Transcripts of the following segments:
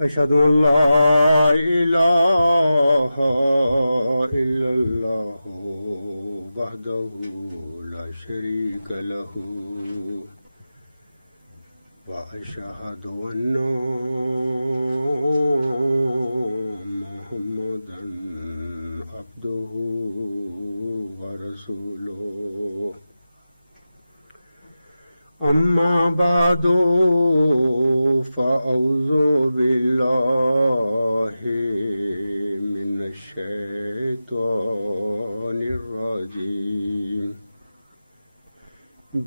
أشهد أن لا إله إلا الله وحده لا شريك له وأشهد أن محمدا عبده ورسوله أما بعد فأعوذ بالله من الشيطان الرجيم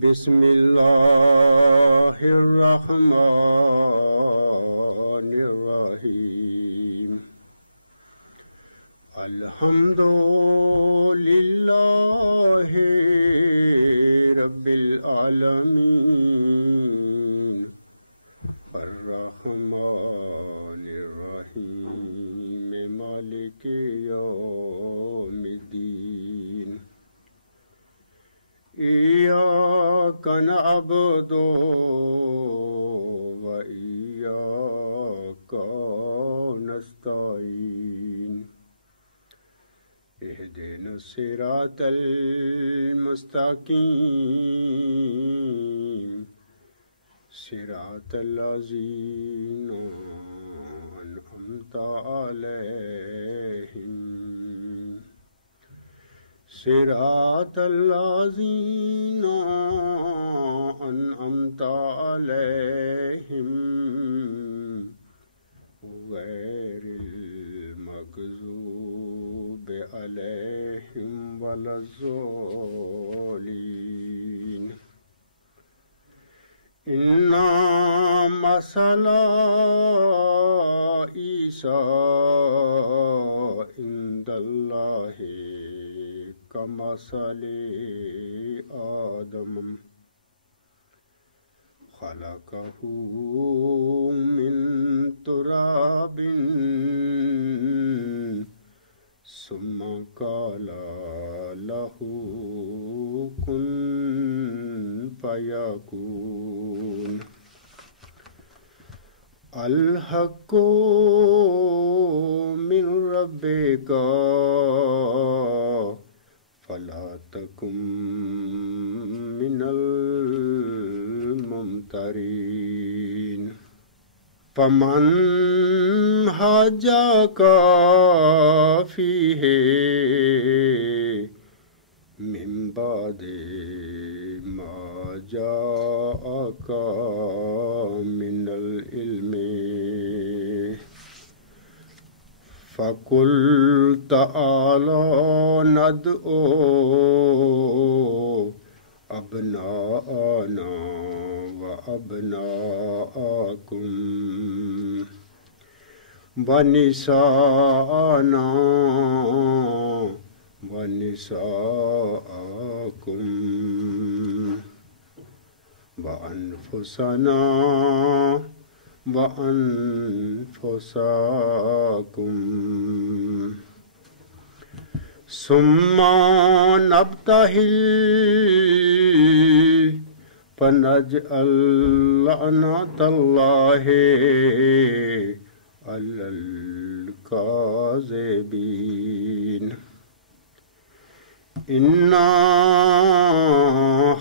بسم الله الرحمن الرحيم الحمد لله رب العالمين الرحمن الرحيم مالك يوم الدين إياك نعبد وإياك نستعين اهدنا الصراط المستقيم صراط الذين أنعمت عليهم صراط الذين أنعمت عليهم غير المغضوب عليهم ولا الضالين إن مثل عيسى عند الله كمثل آدم خلقه من تراب ثم قال له كن فيكون الحق من ربك فلا تكن من الممترين فمن حاجاك فيه من بعد ما جاءك من العلم فقل تعالوا ندعو أبناءنا وأبناءكم ونساءنا ونساءكم وأنفسنا وأنفسكم ثم نبتهل فنجعل لعنة الله على الكاذبين إن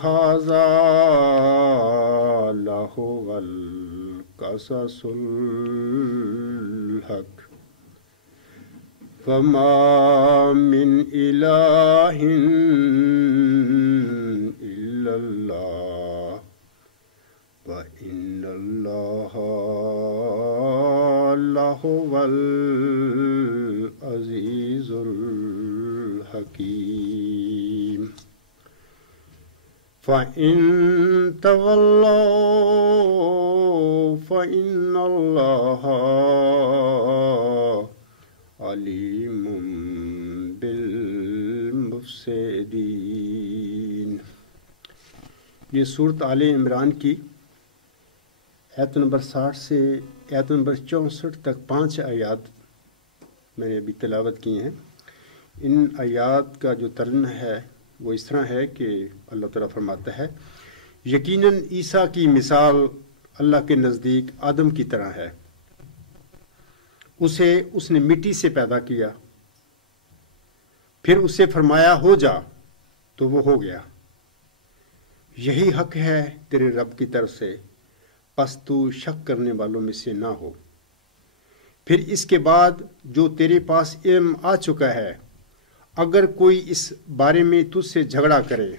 هذا لهو القصص الحق فما من إله إلا الله وإن الله لهو العزيز الحكيم فإن تولوا فإن الله عليم بالمفسدين۔ یہ صورت آل عمران کی آیت نمبر 60 سے آیت نمبر 64 تک 5 آیات میں نے ابھی تلاوت کی ہیں۔ ان آیات کا جو ترجمہ ہے وہ اس طرح ہے کہ اللہ تعالیٰ فرماتا ہے یقیناً عیسیٰ کی مثال اللہ کے نزدیک آدم کی طرح ہے، اسے اس نے مٹی سے پیدا کیا، پھر اسے فرمایا ہو جا تو وہ ہو گیا۔ یہی حق ہے تیرے رب کی طرف سے، پس تو شک کرنے والوں میں سے نہ ہو۔ پھر اس کے بعد جو تیرے پاس علم آ چکا ہے، اگر کوئی اس بارے میں تجھ سے جھگڑا کرے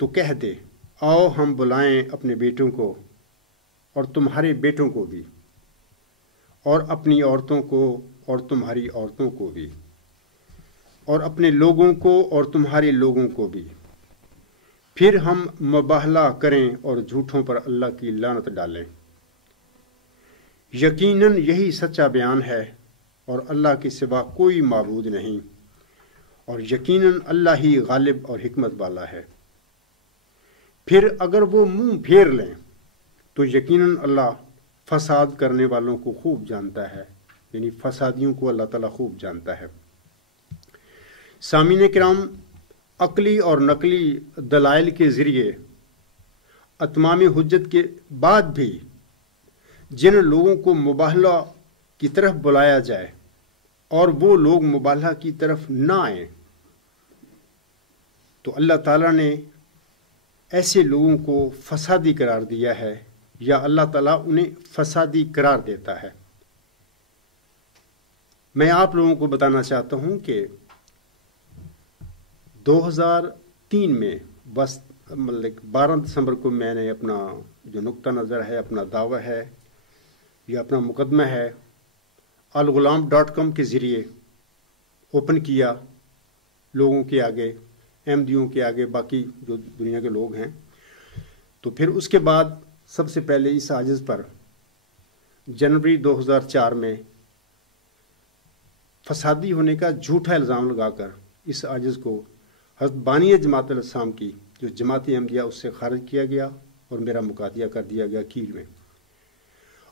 تو کہہ دے آؤ ہم بلائیں اپنے بیٹوں کو اور تمہارے بیٹوں کو بھی، اور اپنی عورتوں کو اور تمہاری عورتوں کو بھی، اور اپنے لوگوں کو اور تمہارے لوگوں کو بھی، پھر ہم مباہلہ کریں اور جھوٹوں پر اللہ کی لعنت ڈالیں۔ یقیناً یہی سچا بیان ہے اور اللہ کے سوا کوئی معبود نہیں، اور یقیناً اللہ ہی غالب اور حکمت والا ہے۔ پھر اگر وہ منہ پھیر لیں تو یقیناً اللہ فساد کرنے والوں کو خوب جانتا ہے، یعنی فسادیوں کو اللہ تعالیٰ خوب جانتا ہے۔ سامعین کرام، عقلی اور نقلی دلائل کے ذریعے اتمام حجت کے بعد بھی جن لوگوں کو مباہلہ کی طرف بلایا جائے اور وہ لوگ مباہلہ کی طرف نہ آئیں، تو اللہ تعالیٰ نے ایسے لوگوں کو فسادی قرار دیا ہے، یا اللہ تعالیٰ انہیں فسادی قرار دیتا ہے۔ میں آپ لوگوں کو بتانا چاہتا ہوں کہ 2003 میں بس 12 دسمبر کو میں نے اپنا جو نقطہ نظر ہے، اپنا دعویٰ ہے یا اپنا مقدمہ ہے الغلام.com کے ذریعے اوپن کیا لوگوں کے آگے، احمدیوں کے آگے، باقی جو دنیا کے لوگ ہیں۔ تو پھر اس کے بعد سب سے پہلے اس عاجز پر جنوری 2004 میں فسادی ہونے کا جھوٹا الزام لگا کر اس عاجز کو حضرت بانی جماعت الاسلام کی جو جماعت احمدیہ اس سے خارج کیا گیا اور میرا مقاطعہ کر دیا گیا کیل میں۔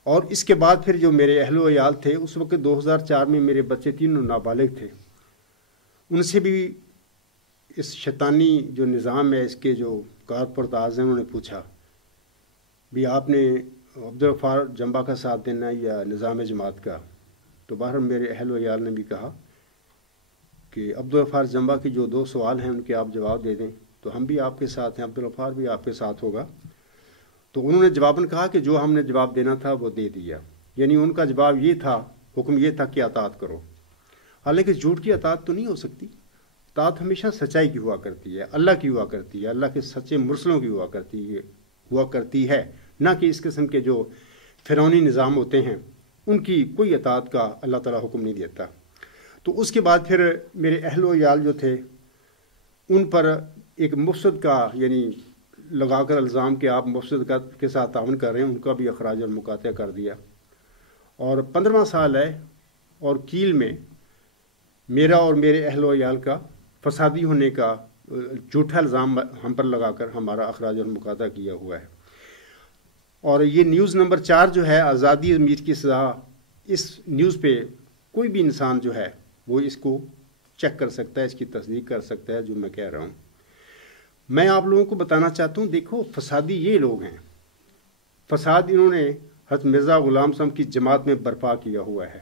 اور اس کے بعد پھر جو میرے اہل و عیال تھے، اس وقت 2004 میں میرے بچے تینوں نابالغ تھے، ان سے بھی اس شیطانی جو نظام ہے اس کے جو کارپرداز ہیں انہوں نے پوچھا بھی آپ نے عبدالغفار جمبا کا ساتھ دینا ہے یا نظام جماعت کا؟ تو باہر میرے اہل و عیال نے بھی کہا کہ عبدالغفار جمبا کے جو 2 سوال ہیں ان کے آپ جواب دے دیں تو ہم بھی آپ کے ساتھ ہیں، عبدالغفار بھی آپ کے ساتھ ہوگا۔ تو انہوں نے جواباً کہا کہ جو ہم نے جواب دینا تھا وہ دے دیا، یعنی ان کا جواب یہ تھا، حکم یہ تھا کہ اطاعت کرو۔ حالانکہ جھوٹ کی اطاعت تو نہیں ہو سکتی، اطاعت ہمیشہ سچائی کی ہوا کرتی ہے، اللہ کی ہوا کرتی ہے، اللہ کے سچے مرسلوں کی ہوا کرتی ہے، نہ کہ اس قسم کے جو فرعونی نظام ہوتے ہیں ان کی کوئی اطاعت کا اللہ تعالیٰ حکم نہیں دیتا۔ تو اس کے بعد پھر میرے اہل و عیال جو تھے ان پر ایک مفسد کا یعنی لگا کر الزام کہ آپ مفسد کے ساتھ تعاون کر رہے ہیں، ان کا بھی اخراج اور مقاطعہ کر دیا۔ اور 15واں سال ہے اور کیل میں میرا اور میرے اہل و عیال کا فسادی ہونے کا جھوٹا الزام ہم پر لگا کر ہمارا اخراج اور مقاطعہ کیا ہوا ہے۔ اور یہ نیوز نمبر 4 جو ہے آزادی امیر کی سزا، اس نیوز پہ کوئی بھی انسان جو ہے وہ اس کو چیک کر سکتا ہے، اس کی تصدیق کر سکتا ہے جو میں کہہ رہا ہوں۔ میں آپ لوگوں کو بتانا چاہتا ہوں، دیکھو فسادی یہ لوگ ہیں، فساد انہوں نے حضرت مرزا غلام صاحب کی جماعت میں برپا کیا ہوا ہے،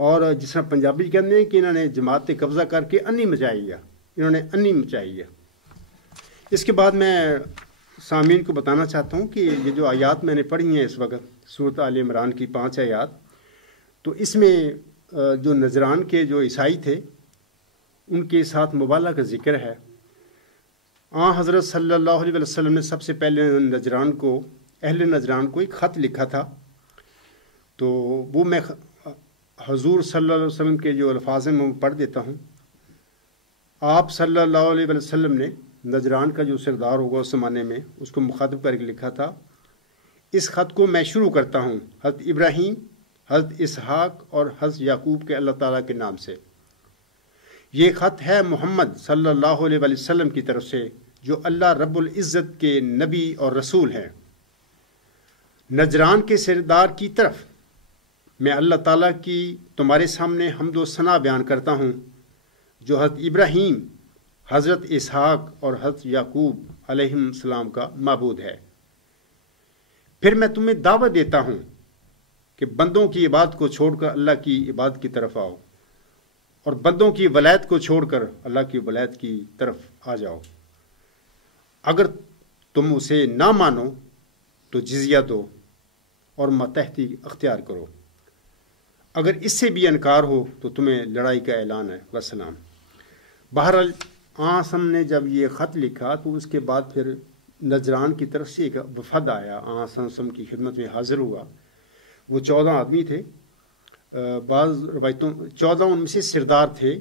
اور جس طرح پنجابی کہتے ہیں کہ انہوں نے جماعت پہ قبضہ کر کے انی مچائی ہے، انہوں نے انی مچائی ہے۔ اس کے بعد میں سامعین کو بتانا چاہتا ہوں کہ یہ جو آیات میں نے پڑھی ہیں اس وقت سورۃ آل عمران کی 5 آیات، تو اس میں جو نجران کے جو عیسائی تھے ان کے ساتھ مبالغہ کا ذکر ہے۔ حضرت صلی اللہ علیہ وسلم نے سب سے پہلے نجران کو، اہل نجران کو ایک خط لکھا تھا، تو وہ میں حضور صلی اللہ علیہ وسلم کے جو الفاظ ہیں میں پڑھ دیتا ہوں۔ آپ صلی اللہ علیہ وسلم نے نجران کا جو سردار ہوگا اس زمانے میں اس کو مخاطب کر کے لکھا تھا، اس خط کو میں شروع کرتا ہوں حضرت ابراہیم، حضرت اسحاق اور حضرت یعقوب کے اللہ تعالیٰ کے نام سے۔ یہ خط ہے محمد صلی اللہ علیہ وسلم کی طرف سے جو اللہ رب العزت کے نبی اور رسول ہیں۔ نجران کے سردار کی طرف میں اللہ تعالیٰ کی تمہارے سامنے حمد و ثنا بیان کرتا ہوں جو حضرت ابراہیم، حضرت اسحاق اور حضرت یعقوب علیہ السلام کا معبود ہے۔ پھر میں تمہیں دعوت دیتا ہوں کہ بندوں کی عبادت کو چھوڑ کر اللہ کی عبادت کی طرف آؤ، اور بندوں کی ولایت کو چھوڑ کر اللہ کی ولایت کی طرف آ جاؤ۔ اگر تم اسے نہ مانو تو جزیہ دو اور ماتحتی اختیار کرو، اگر اس سے بھی انکار ہو تو تمہیں لڑائی کا اعلان ہے، وسلام۔ بہرحال آسم نے جب یہ خط لکھا تو اس کے بعد پھر نجران کی طرف سے ایک وفد آیا، آسم کی خدمت میں حاضر ہوا۔ وہ 14 آدمی تھے، بعض روایتوں 14 ان میں سے سردار تھے،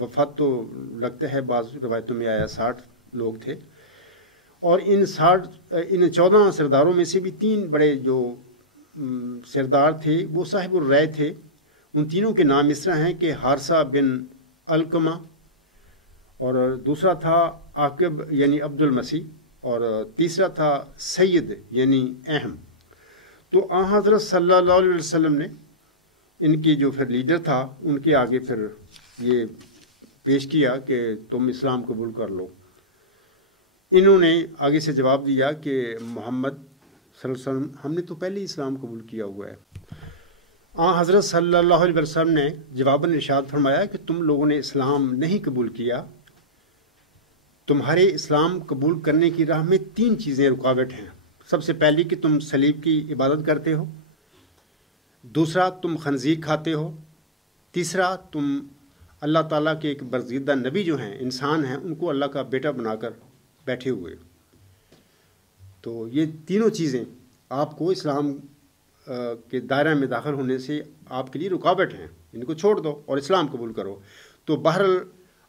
وفد تو لگتا ہے بعض روایتوں میں آیا 60 لوگ تھے، اور ان 14 سرداروں میں سے بھی 3 بڑے جو سردار تھے وہ صاحب الرائے تھے۔ ان تینوں کے نام اس طرح ہیں کہ حارثہ بن علقمہ، اور دوسرا تھا عاقب یعنی عبد المسیح، اور تیسرا تھا سید یعنی اہم۔ تو حضرت صلی اللہ علیہ وسلم نے ان کے جو پھر لیڈر تھا ان کے آگے پھر یہ پیش کیا کہ تم اسلام قبول کر لو۔ انہوں نے آگے سے جواب دیا کہ محمد صلی اللہ علیہ وسلم ہم نے تو پہلے ہی اسلام قبول کیا ہوا ہے۔ حضرت صلی اللہ علیہ وسلم نے جواباً ارشاد فرمایا کہ تم لوگوں نے اسلام نہیں قبول کیا، تمہارے اسلام قبول کرنے کی راہ میں 3 چیزیں رکاوٹ ہیں۔ سب سے پہلی کہ تم صلیب کی عبادت کرتے ہو، دوسرا تم خنزیر کھاتے ہو، تیسرا تم اللہ تعالیٰ کے ایک برگزیدہ نبی جو ہیں انسان ہیں ان کو اللہ کا بیٹا بنا کر بیٹھے ہوئے۔ تو یہ تینوں چیزیں آپ کو اسلام کے دائرہ میں داخل ہونے سے آپ کے لیے رکاوٹ ہیں، ان کو چھوڑ دو اور اسلام قبول کرو۔ تو بہرحال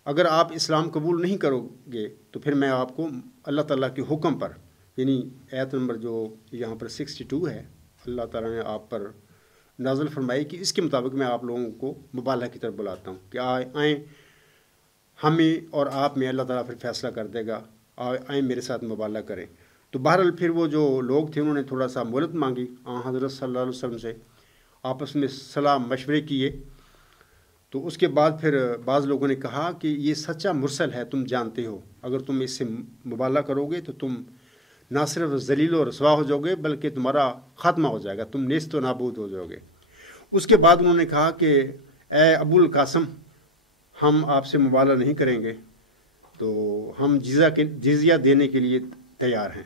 اگر آپ اسلام قبول نہیں کرو گے تو پھر میں آپ کو اللہ تعالیٰ کے حکم پر، یعنی آیت نمبر جو یہاں پر 62 ہے، اللہ تعالیٰ نے آپ پر نازل فرمائی کہ اس کے مطابق میں آپ لوگوں کو مبالغہ کی طرف بلاتا ہوں کہ آئیں ہمیں اور آپ میں اللہ تعالیٰ پھر فیصلہ کر دے گا، آئیں میرے ساتھ مبالغہ کریں۔ تو بہرحال پھر وہ جو لوگ تھے انہوں نے تھوڑا سا مہلت مانگی حضرت صلی اللہ علیہ وسلم سے، آپس میں صلاح مشورے کیے۔ تو اس کے بعد پھر بعض لوگوں نے کہا کہ یہ سچا مرسل ہے، تم جانتے ہو، اگر تم اس سے مبالغہ کرو گے تو تم نہ صرف ذلیل و رسوا ہو جاؤ گے بلکہ تمہارا خاتمہ ہو جائے گا، تم نیست و نابود ہو جاؤ گے۔ اس کے بعد انہوں نے کہا کہ اے ابو القاسم، ہم آپ سے مبالغہ نہیں کریں گے، تو ہم جزیہ دینے کے لیے تیار ہیں۔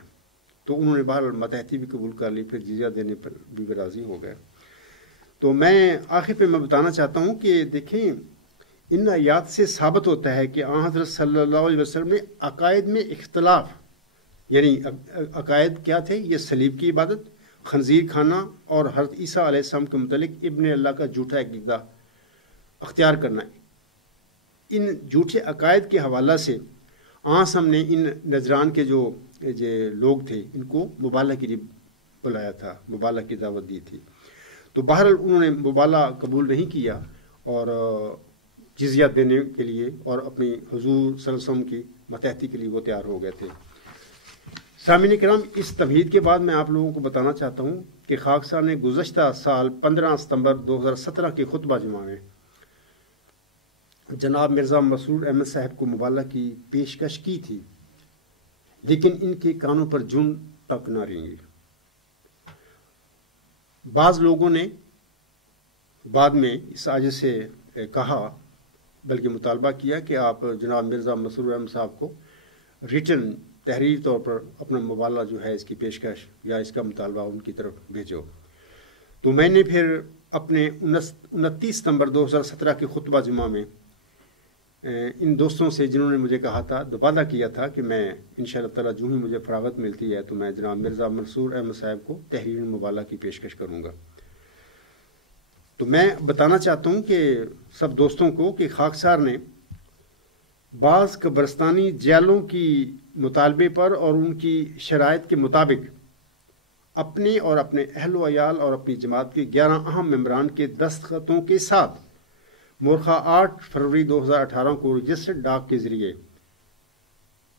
تو انہوں نے بہرحال ماتحتی بھی قبول کر لی، پھر جزیہ دینے پر بھی راضی ہو گئے۔ تو میں آخر پہ میں بتانا چاہتا ہوں کہ دیکھیں ان آیات سے ثابت ہوتا ہے کہ حضرت صلی اللہ علیہ وسلم نے عقائد میں اختلاف، یعنی عقائد کیا تھے؟ یہ صلیب کی عبادت، خنزیر کھانا، اور حضرت عیسیٰ علیہ السلام کے متعلق ابن اللہ کا جھوٹا عقیدہ اختیار کرنا۔ ان جھوٹے عقائد کے حوالہ سے ہم نے ان نجران کے جو لوگ تھے ان کو مبالغہ کے لیے بلایا تھا، مبالغہ کی دعوت دی تھی۔ تو بہرحال انہوں نے مبالغہ قبول نہیں کیا اور جزیہ دینے کے لیے اور اپنی حضور صلی اللہ علیہ وسلم کی ماتحتی کے لیے وہ تیار ہو گئے تھے۔ سامعین کرام، اس تمہید کے بعد میں آپ لوگوں کو بتانا چاہتا ہوں کہ خاکسار نے گزشتہ سال 15 ستمبر 2017 کے خطبہ جمعہ میں جناب مرزا مسرور احمد صاحب کو مبالغہ کی پیشکش کی تھی، لیکن ان کے کانوں پر جون تک نہ رینگی۔ بعض لوگوں نے بعد میں اس عاجز سے کہا، بلکہ مطالبہ کیا کہ آپ جناب مرزا مسرور احمد صاحب کو ریٹن تحریری طور پر اپنا مبالغہ جو ہے اس کی پیشکش یا اس کا مطالبہ ان کی طرف بھیجو۔ تو میں نے پھر اپنے 29 ستمبر 2017 کے خطبہ جمعہ میں ان دوستوں سے جنہوں نے مجھے کہا تھا، وعدہ کیا تھا کہ میں انشاءاللہ تعالیٰ جو ہی مجھے فراغت ملتی ہے تو میں جناب مرزا مسرور احمد صاحب کو تحریر مبالغہ کی پیشکش کروں گا۔ تو میں بتانا چاہتا ہوں کہ سب دوستوں کو کہ خاکسار نے بعض قبرستانی جیلوں کی مطالبے پر اور ان کی شرائط کے مطابق اپنے اور اپنے اہل و عیال اور اپنی جماعت کے 11 اہم ممبران کے دستخطوں کے ساتھ مورخہ 8 فروری 2018 کو رجسٹرڈ ڈاک کے ذریعے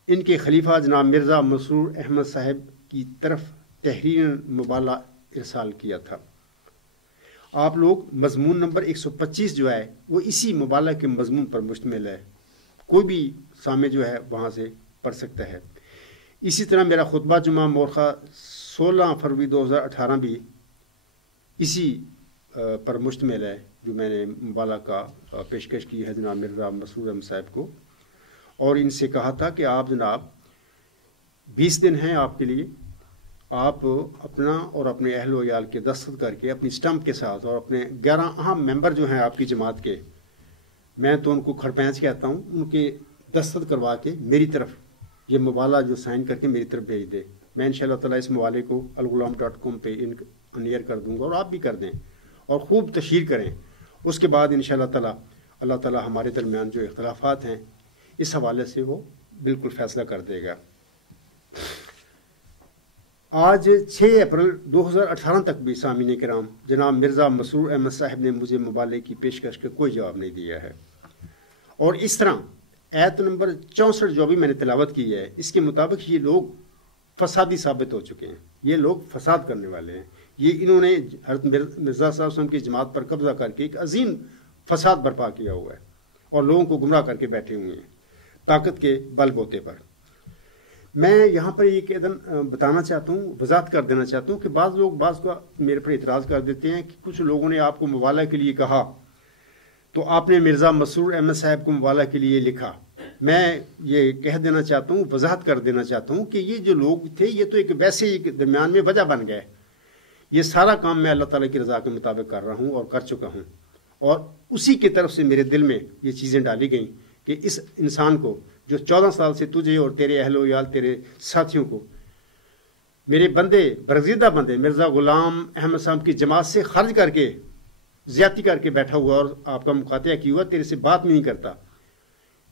ان کے خلیفہ جناب مرزا مسرور احمد صاحب کی طرف تحریر مبالغہ ارسال کیا تھا۔ آپ لوگ مضمون نمبر 125 جو ہے وہ اسی مبالغہ کے مضمون پر مشتمل ہے، کوئی بھی سامع جو ہے وہاں سے پڑھ سکتا ہے۔ اسی طرح میرا خطبہ جمعہ مورخہ 16 فروری 2018 بھی اسی پر مشتمل ہے جو میں نے مبالغہ کا پیشکش کی ہے جناب مرزا مسرور احمد صاحب کو، اور ان سے کہا تھا کہ آپ جناب 20 دن ہیں آپ کے لیے، آپ اپنا اور اپنے اہل و عیال کے دستخط کر کے اپنی اسٹمپ کے ساتھ اور اپنے 11 اہم ممبر جو ہیں آپ کی جماعت کے، میں تو ان کو کھڑپینچ کہتا ہوں، ان کے دستخط کروا کے میری طرف یہ مبالغہ جو سائن کر کے میری طرف بھیج دے۔ میں انشاءاللہ تعالیٰ اس مبالغے کو الغلام.com پہ انیئر کر دوں گا، اور آپ بھی کر دیں اور خوب تشہیر کریں۔ اس کے بعد انشاءاللہ تعالیٰ اللہ تعالیٰ ہمارے درمیان جو اختلافات ہیں اس حوالے سے وہ بالکل فیصلہ کر دے گا۔ آج 6 اپریل 2018 تک بھی سامعین کرام جناب مرزا مسرور احمد صاحب نے مجھے مبالغے کی پیشکش کا کوئی جواب نہیں دیا ہے، اور اس طرح آیت نمبر 64 جو بھی میں نے تلاوت کی ہے اس کے مطابق یہ لوگ فسادی ثابت ہو چکے ہیں، یہ لوگ فساد کرنے والے ہیں، یہ انہوں نے حضرت مرزا صاحب وسلم کی جماعت پر قبضہ کر کے ایک عظیم فساد برپا کیا ہوا ہے اور لوگوں کو گمراہ کر کے بیٹھے ہوئے ہیں طاقت کے بل بوتے پر۔ میں یہاں پر ایک بتانا چاہتا ہوں، وضاحت کر دینا چاہتا ہوں کہ بعض لوگ بعض کا میرے پر اعتراض کر دیتے ہیں کہ کچھ لوگوں نے آپ کو مبالغہ کے لیے کہا تو آپ نے مرزا مسرور احمد صاحب کو مبالغہ کے لیے لکھا۔ میں یہ کہہ دینا چاہتا ہوں، وضاحت کر دینا چاہتا ہوں کہ یہ جو لوگ تھے یہ تو ایک ویسے ایک درمیان میں وجہ بن گئے۔ یہ سارا کام میں اللہ تعالیٰ کی رضا کے مطابق کر رہا ہوں اور کر چکا ہوں، اور اسی کی طرف سے میرے دل میں یہ چیزیں ڈالی گئیں کہ اس انسان کو جو 14 سال سے تجھے اور تیرے اہل و عیال تیرے ساتھیوں کو میرے بندے برگزیدہ بندے مرزا غلام احمد صاحب کی جماعت سے خارج کر کے زیادتی کر کے بیٹھا ہوا اور آپ کا مقاطعہ کیا ہوا، تیرے سے بات نہیں کرتا،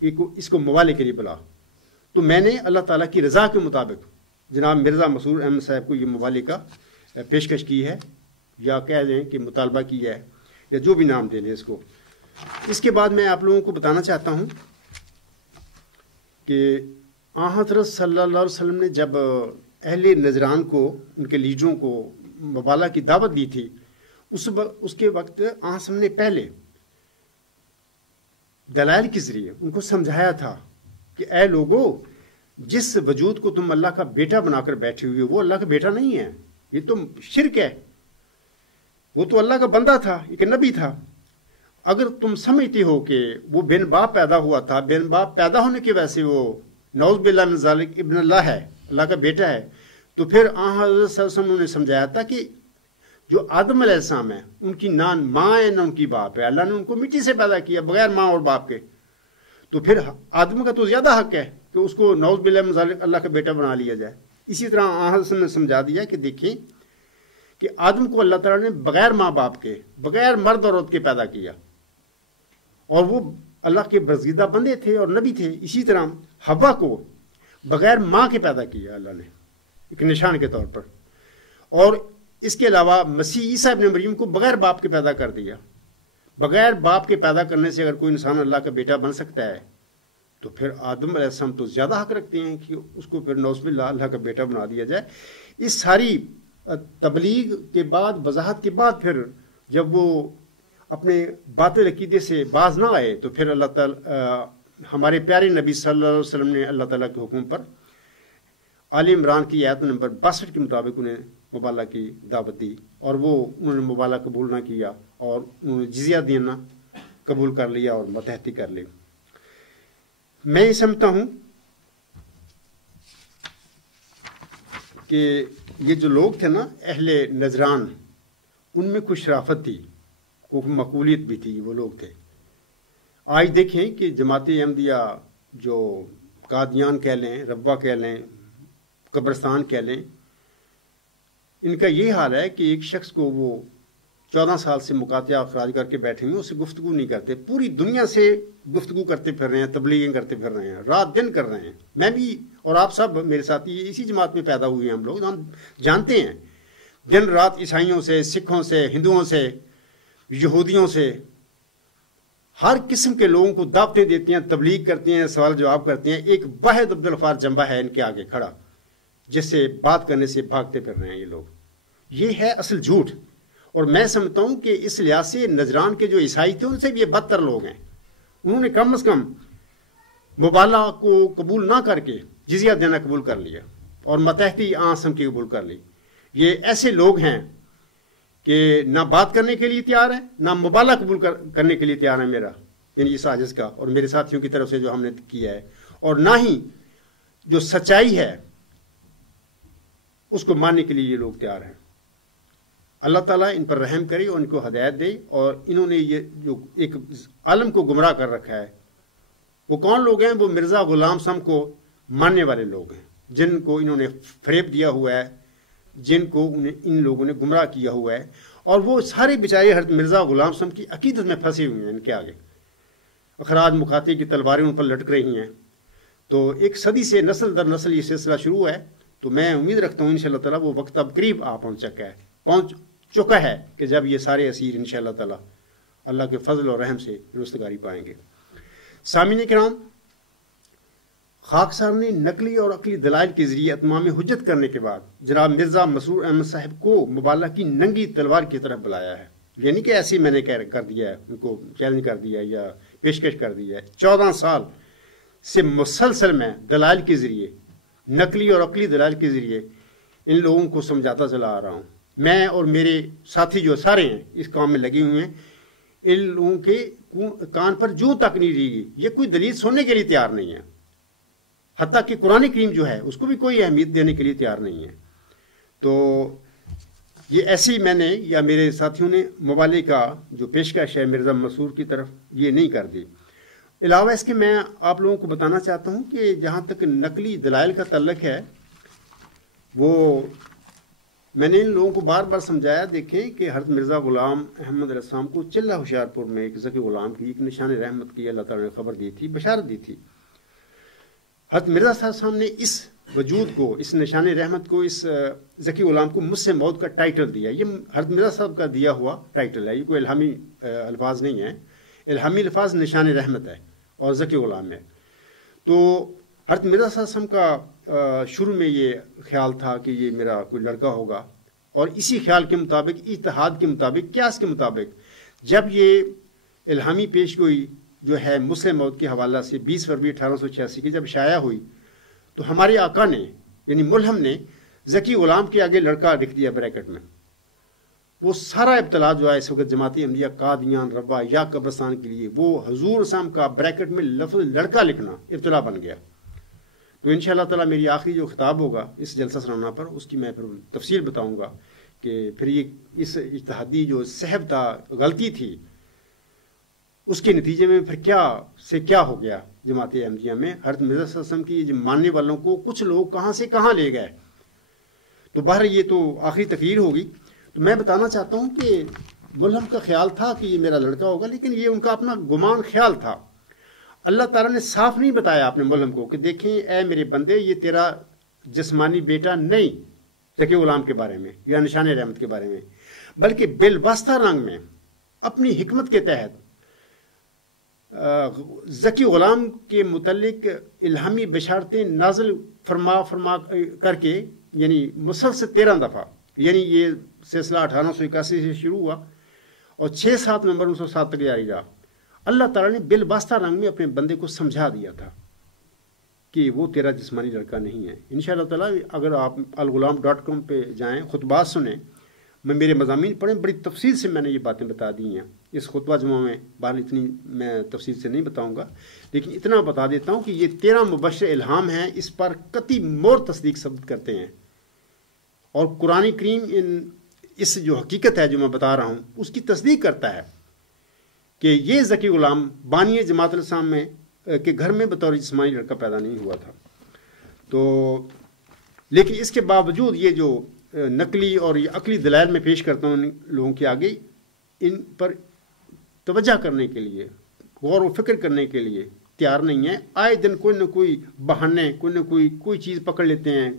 اس کو مبالغے کے لیے بلا، تو میں نے اللہ تعالیٰ کی رضا کے مطابق جناب مرزا مسرور احمد صاحب کو یہ مبالغے کا پیشکش کی ہے، یا کہہ دیں کہ مطالبہ کیا ہے، یا جو بھی نام دے لیں اس کو۔ اس کے بعد میں آپ لوگوں کو بتانا چاہتا ہوں کہ حضرت صلی اللہ علیہ وسلم نے جب اہل نجران کو، ان کے لیڈروں کو مبالغہ کی دعوت دی تھی، اس کے وقت ہم نے پہلے دلائل کے ذریعے ان کو سمجھایا تھا کہ اے لوگو، جس وجود کو تم اللہ کا بیٹا بنا کر بیٹھے ہوئے وہ اللہ کا بیٹا نہیں ہے، یہ تو شرک ہے، وہ تو اللہ کا بندہ تھا، ایک نبی تھا۔ اگر تم سمجھتے ہو کہ وہ بن باپ پیدا ہوا تھا، بن باپ پیدا ہونے کی وجہ سے وہ نعوذ باللہ من ذالک ابن اللہ ہے، اللہ کا بیٹا ہے، تو پھر حضرت صلی اللہ علیہ وسلم نے سمجھایا تھا کہ جو آدم علیہ السلام ہے ان کی نہ ماں ہے نہ ان کی باپ ہے، اللہ نے ان کو مٹی سے پیدا کیا بغیر ماں اور باپ کے، تو پھر آدم کا تو زیادہ حق ہے کہ اس کو نعوذ باللہ من ذالک اللہ کا بیٹا بنا لیا جائے۔ اسی طرح حضرت نے سمجھا دیا کہ دیکھیں کہ آدم کو اللہ تعالیٰ نے بغیر ماں باپ کے، بغیر مرد اور عورت کے پیدا کیا، اور وہ اللہ کے برگزیدہ بندے تھے اور نبی تھے۔ اسی طرح حوا کو بغیر ماں کے پیدا کیا اللہ نے ایک نشان کے طور پر، اور اس کے علاوہ مسیح عیسیٰ ابن مریم کو بغیر باپ کے پیدا کر دیا۔ بغیر باپ کے پیدا کرنے سے اگر کوئی انسان اللہ کا بیٹا بن سکتا ہے تو پھر آدم علیہ السلام تو زیادہ حق رکھتے ہیں کہ اس کو پھر نعوذ باللہ اللہ کا بیٹا بنا دیا جائے۔ اس ساری تبلیغ کے بعد، وضاحت کے بعد، پھر جب وہ اپنے باطل عقیدے سے باز نہ آئے تو پھر اللہ تعالیٰ ہمارے پیارے نبی صلی اللہ علیہ وسلم نے اللہ تعالیٰ کے حکم پر آل عمران کی آیت نمبر 62 کے مطابق انہیں مبالغہ کی دعوت دی، اور انہوں نے مبالغہ قبول نہ کیا اور انہوں نے جزیہ دینا قبول کر لیا اور متحدی کر لی۔ میں یہ سمجھتا ہوں کہ یہ جو لوگ تھے نا اہل نجران، ان میں کچھ شرافت تھی، کوئی مقبولیت بھی تھی، وہ لوگ تھے۔ آج دیکھیں کہ جماعت احمدیہ جو قادیان کہہ لیں، ربوہ کہہ لیں، قبرستان کہہ لیں، ان کا یہ حال ہے کہ ایک شخص کو وہ 14 سال سے مقاطعہ اخراج کر کے بیٹھے ہوئے، اس سے گفتگو نہیں کرتے، پوری دنیا سے گفتگو کرتے پھر رہے ہیں، تبلیغیں کرتے پھر رہے ہیں، رات دن کر رہے ہیں۔ میں بھی اور آپ سب میرے ساتھی اسی جماعت میں پیدا ہوئے ہیں، ہم لوگ ہم جانتے ہیں، دن رات عیسائیوں سے، سکھوں سے، ہندوؤں سے، یہودیوں سے، ہر قسم کے لوگوں کو دعوتیں دیتے ہیں، تبلیغ کرتے ہیں، سوال جواب کرتے ہیں۔ ایک واحد عبدالغفار جنبہ ہے ان کے آگے کھڑا، جس سے بات کرنے سے بھاگتے پھر رہے ہیں یہ لوگ۔ یہ ہے اصل جھوٹ، اور میں سمجھتا ہوں کہ اس لحاظ سے نجران کے جو عیسائی تھے ان سے بھی یہ بدتر لوگ ہیں۔ انہوں نے کم از کم مبالغہ کو قبول نہ کر کے جزیہ دینا قبول کر لیا اور متحدی عاصم کی قبول کر لی۔ یہ ایسے لوگ ہیں کہ نہ بات کرنے کے لیے تیار ہے، نہ مبالغہ قبول کرنے کے لیے تیار ہے میرا، یعنی اس عاجز کا اور میرے ساتھیوں کی طرف سے جو ہم نے کیا ہے، اور نہ ہی جو سچائی ہے اس کو ماننے کے لیے یہ لوگ تیار ہیں۔ اللہ تعالیٰ ان پر رحم کرے اور ان کو ہدایت دے، اور انہوں نے یہ جو ایک عالم کو گمراہ کر رکھا ہے، وہ کون لوگ ہیں؟ وہ مرزا غلام سم کو ماننے والے لوگ ہیں، جن کو انہوں نے فریب دیا ہوا ہے، جن کو ان لوگوں نے گمراہ کیا ہوا ہے، اور وہ سارے بیچارے حضرت مرزا غلام سم کی عقیدت میں پھنسے ہوئے ہیں۔ ان کے آگے اخراج مقاطع کی تلواریں ان پر لٹک رہی ہیں۔ تو ایک صدی سے نسل در نسل یہ سلسلہ شروع ہے، تو میں امید رکھتا ہوں انشاءاللہ تعالیٰ وہ وقت اب قریب پہنچ چکا ہے کہ جب یہ سارے اسیر انشاءاللہ تعالیٰ اللہ کے فضل اور رحم سے رستگاری پائیں گے۔ سامعین کرام، خاکسار نے نقلی اور عقلی دلائل کے ذریعے اتمام حجت کرنے کے بعد جناب مرزا مسرور احمد صاحب کو مبالغہ کی ننگی تلوار کی طرف بلایا ہے، یعنی کہ ایسے میں نے کر دیا ہے، ان کو چیلنج کر دیا ہے یا پیشکش کر دیا ہے۔ 14 سال سے مسلسل میں دلائل کے ذریعے، نقلی اور عقلی دلائل کے ذریعے ان لوگوں کو سمجھاتا چلا آ رہا ہوں۔ میں اور میرے ساتھی جو سارے ہیں اس کام میں لگے ہوئے ہیں، ان لوگوں کے کان پر جوں تک نہیں رہی گی، یہ کوئی دلیل سننے کے لیے تیار نہیں ہے، حتیٰ کہ قرآن کریم جو ہے اس کو بھی کوئی اہمیت دینے کے لیے تیار نہیں ہے۔ تو یہ ایسی میں نے یا میرے ساتھیوں نے مبالغے کا جو پیشکش ہے مرزا مسرور کی طرف یہ نہیں کر دی۔ علاوہ اس کے میں آپ لوگوں کو بتانا چاہتا ہوں کہ جہاں تک نقلی دلائل کا تعلق ہے، وہ میں نے ان لوگوں کو بار بار سمجھایا۔ دیکھیں کہ حضرت مرزا غلام احمد علیہ السلام کو چلہ ہوشیار پور میں ایک ذکی غلام کی ایک نشان رحمت کی اللہ تعالیٰ نے خبر دی تھی، بشارت دی تھی۔ حضرت مرزا صاحب نے اس وجود کو، اس نشان رحمت کو، اس ذکی غلام کو مجھ سے موت کا ٹائٹل دیا۔ یہ حضرت مرزا صاحب کا دیا ہوا ٹائٹل ہے، یہ کوئی الہامی الفاظ نہیں ہے۔ الہامی الفاظ نشان رحمت ہے اور ذکی غلام ہے۔ تو حضرت مرزا صاحب کا شروع میں یہ خیال تھا کہ یہ میرا کوئی لڑکا ہوگا، اور اسی خیال کے مطابق، اتحاد کے مطابق، قیاس کے مطابق جب یہ الہامی پیش گوئی جو ہے مسلم موت کے حوالہ سے 20 فروری 1886 کی جب شائع ہوئی، تو ہمارے آقا نے یعنی ملہم نے ذکی غلام کے آگے لڑکا لکھ دیا بریکٹ میں۔ وہ سارا ابتلا جو ہے اس وقت جماعت احمدیہ قادیان روا یا قبرستان کے لیے، وہ حضور صاحب کا بریکٹ میں لفظ لڑکا لکھنا ابتلا بن گیا۔ تو انشاءاللہ تعالیٰ میری آخری جو خطاب ہوگا اس جلسہ سالانہ پر، اس کی میں پھر تفصیل بتاؤں گا کہ پھر یہ اس اجتہادی جو سہو تھا، غلطی تھی، اس کے نتیجے میں پھر کیا ہو گیا جماعت احمدیہ میں۔ حضرت مرزا صلی اللہ علیہ وسلم کی ماننے والوں کو کچھ لوگ کہاں سے کہاں لے گئے۔ تو بہر یہ تو آخری تقریر ہوگی۔ تو میں بتانا چاہتا ہوں کہ ملہم کا خیال تھا کہ یہ میرا لڑکا ہوگا، لیکن یہ ان کا اپنا گمان خیال تھا۔ اللہ تعالیٰ نے صاف نہیں بتایا اپنے ملہم کو کہ دیکھیں اے میرے بندے، یہ تیرا جسمانی بیٹا نہیں ذکی غلام کے بارے میں یا نشان رحمت کے بارے میں، بلکہ بالواسطہ رنگ میں اپنی حکمت کے تحت ذکی غلام کے متعلق الہامی بشارتیں نازل فرما کر کے، یعنی مسلسل 13 دفعہ، یعنی یہ سلسلہ 1881 سے شروع ہوا اور 6-7 نومبر 1907 تک جاری رہا۔ اللہ تعالیٰ نے بالواسطہ رنگ میں اپنے بندے کو سمجھا دیا تھا کہ وہ تیرا جسمانی لڑکا نہیں ہے۔ انشاءاللہ تعالیٰ اگر آپ الغلام.com پہ جائیں، خطبات سنیں، میں میرے مضامین پڑھیں، بڑی تفصیل سے میں نے یہ باتیں بتا دی ہیں اس خطبہ جمعہ میں۔ بہرحال اتنی میں تفصیل سے نہیں بتاؤں گا، لیکن اتنا بتا دیتا ہوں کہ یہ 13 مبشر الہام ہیں، اس پر قطعی مور تصدیق ثبت کرتے ہیں، اور قرآن کریم اس جو حقیقت ہے جو میں بتا رہا ہوں اس کی تصدیق کرتا ہے کہ یہ ذکی غلام بانی جماعت الاسلام میں کے گھر میں بطور جسمانی لڑکا پیدا نہیں ہوا تھا۔ تو لیکن اس کے باوجود یہ جو نقلی اور یہ عقلی دلائل میں پیش کرتا ہوں ان لوگوں کے آگے، ان پر توجہ کرنے کے لیے، غور و فکر کرنے کے لیے تیار نہیں ہے۔ آئے دن کوئی نہ کوئی بہانے، کوئی نہ کوئی چیز پکڑ لیتے ہیں،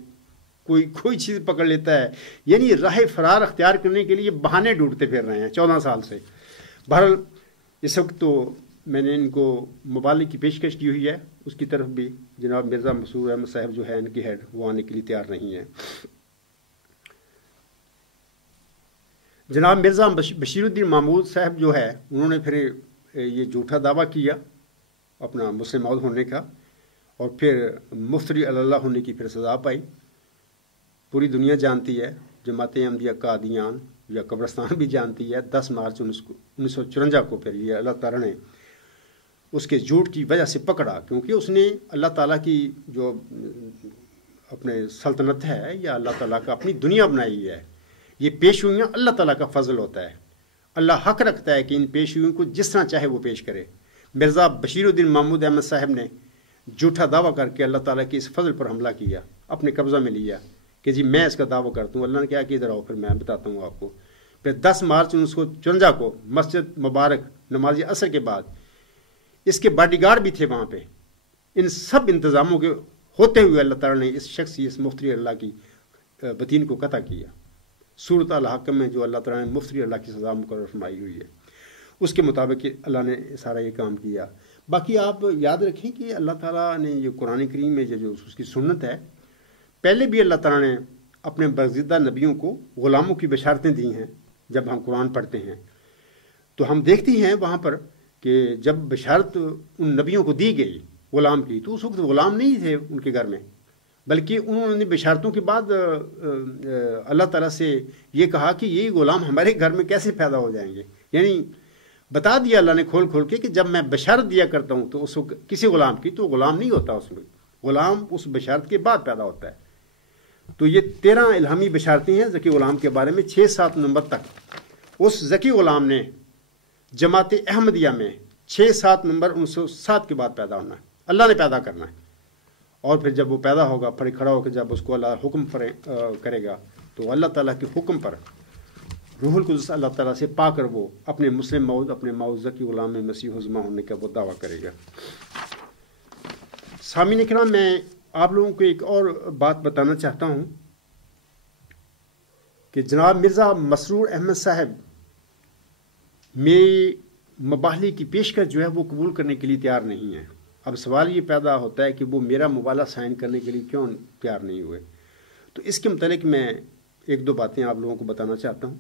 کوئی چیز پکڑ لیتا ہے، یعنی راہ فرار اختیار کرنے کے لیے بہانے ڈھونڈتے پھر رہے ہیں 14 سال سے۔ بہرحال اس وقت تو میں نے ان کو مبالغے کی پیشکش کی ہوئی ہے، اس کی طرف بھی جناب مرزا مسرور احمد صاحب جو ہے ان کی ہیڈ، وہ آنے کے لیے تیار نہیں ہے۔ جناب مرزا بشیر الدین محمود صاحب جو ہے، انہوں نے پھر یہ جھوٹا دعویٰ کیا اپنا مسلم موعود ہونے کا، اور پھر مفتری اللہ ہونے کی پھر سزا پائی۔ پوری دنیا جانتی ہے جماعت احمدیہ قادیان یا قبرستان بھی جانتی ہے، 10 مارچ 1954 کو پھر یہ اللہ تعالیٰ نے اس کے جھوٹ کی وجہ سے پکڑا، کیونکہ اس نے اللہ تعالیٰ کی جو اپنے سلطنت ہے یا اللہ تعالیٰ کا اپنی دنیا بنائی ہے، یہ پیشگوئیاں اللہ تعالیٰ کا فضل ہوتا ہے۔ اللہ حق رکھتا ہے کہ ان پیشگوئیوں کو جس طرح چاہے وہ پیش کرے۔ مرزا بشیر الدین محمود احمد صاحب نے جھوٹا دعویٰ کر کے اللہ تعالیٰ کے اس فضل پر حملہ کیا، اپنے قبضہ میں لیا کہ جی میں اس کا دعویٰ کرتا ہوں۔ اللہ نے کہا کہ ادھر آؤ، پھر میں بتاتا ہوں آپ کو۔ پھر 10 مارچ 1954 کو مسجد مبارک نماز عصر کے بعد اس کے باڈی گارڈ بھی تھے وہاں پہ، ان سب انتظاموں کے ہوتے ہوئے اللہ تعالیٰ نے اس شخص اس مفتری اللہ کی بدین کو قطع کیا۔ صورت الحکم میں جو اللہ تعالیٰ نے مفتری اللہ کی سزا مقرر فرمائی ہوئی ہے اس کے مطابق اللہ نے سارا یہ کام کیا۔ باقی آپ یاد رکھیں کہ اللہ تعالیٰ نے یہ قرآن کریم میں جو اس کی سنت ہے، پہلے بھی اللہ تعالیٰ نے اپنے برگزیدہ نبیوں کو غلاموں کی بشارتیں دی ہیں۔ جب ہم قرآن پڑھتے ہیں تو ہم دیکھتے ہیں وہاں پر کہ جب بشارت ان نبیوں کو دی گئی غلام کی، تو اس وقت غلام نہیں تھے ان کے گھر میں، بلکہ انہوں نے بشارتوں کے بعد اللہ تعالیٰ سے یہ کہا کہ یہ غلام ہمارے گھر میں کیسے پیدا ہو جائیں گے۔ یعنی بتا دیا اللہ نے کھول کھول کے کہ جب میں بشارت دیا کرتا ہوں تو اس وقت کسی غلام کی تو غلام نہیں ہوتا، اس میں غلام اس بشارت کے بعد پیدا ہوتا ہے۔ تو یہ 13 الہامی بشارتیں ہیں ذکی غلام کے بارے میں۔ 6-7 نومبر تک اس ذکی غلام نے جماعت احمدیہ میں 6-7 نومبر 1907 کے بعد پیدا ہونا ہے، اللہ نے پیدا کرنا ہے۔ اور پھر جب وہ پیدا ہوگا پھر کھڑا ہو کے جب اس کو اللہ حکم کرے گا تو اللہ تعالیٰ کے حکم پر روح القدس اللہ تعالیٰ سے پا کر وہ اپنے مسلم مود، اپنے مود ذکی غلام میں مسیح الزما ہونے کا وہ دعویٰ کرے گا۔ سامعین کرام، میں آپ لوگوں کو ایک اور بات بتانا چاہتا ہوں کہ جناب مرزا مسرور احمد صاحب میری مباہلے کی پیشکش جو ہے وہ قبول کرنے کے لیے تیار نہیں ہے۔ اب سوال یہ پیدا ہوتا ہے کہ وہ میرا مباہلہ سائن کرنے کے لیے کیوں تیار نہیں ہوئے؟ تو اس کے متعلق میں 1-2 باتیں آپ لوگوں کو بتانا چاہتا ہوں۔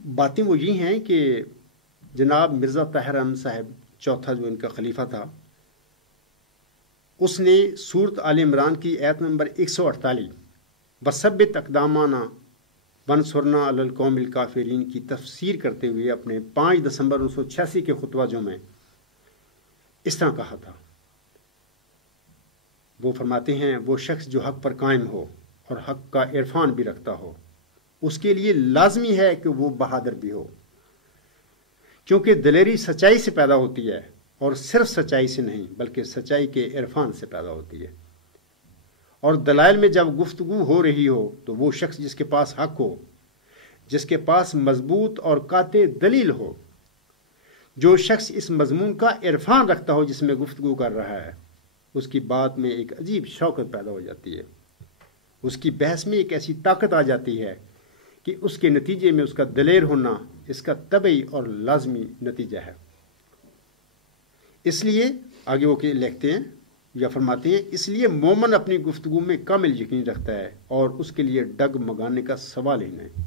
باتیں وہ یہ ہیں کہ جناب مرزا طاہر احمد صاحب چوتھا جو ان کا خلیفہ تھا، اس نے سورت آل عمران کی آیت نمبر 148 وثبت اقدامنا ونصرنا علی القوم الکافرین کی تفسیر کرتے ہوئے اپنے 5 دسمبر 1986 کے خطبہ جو میں اس طرح کہا تھا۔ وہ فرماتے ہیں وہ شخص جو حق پر قائم ہو اور حق کا عرفان بھی رکھتا ہو، اس کے لیے لازمی ہے کہ وہ بہادر بھی ہو، کیونکہ دلیری سچائی سے پیدا ہوتی ہے، اور صرف سچائی سے نہیں بلکہ سچائی کے عرفان سے پیدا ہوتی ہے۔ اور دلائل میں جب گفتگو ہو رہی ہو تو وہ شخص جس کے پاس حق ہو، جس کے پاس مضبوط اور قاطع دلیل ہو، جو شخص اس مضمون کا عرفان رکھتا ہو جس میں گفتگو کر رہا ہے، اس کی بات میں ایک عجیب شوقت پیدا ہو جاتی ہے، اس کی بحث میں ایک ایسی طاقت آ جاتی ہے کہ اس کے نتیجے میں اس کا دلیر ہونا اس کا طبعی اور لازمی نتیجہ ہے۔ اس لیے آگے وہ لکھتے ہیں یا فرماتے ہیں، اس لیے مومن اپنی گفتگو میں کامل یقین رکھتا ہے اور اس کے لیے ڈگ مگانے کا سوال ہی نہیں۔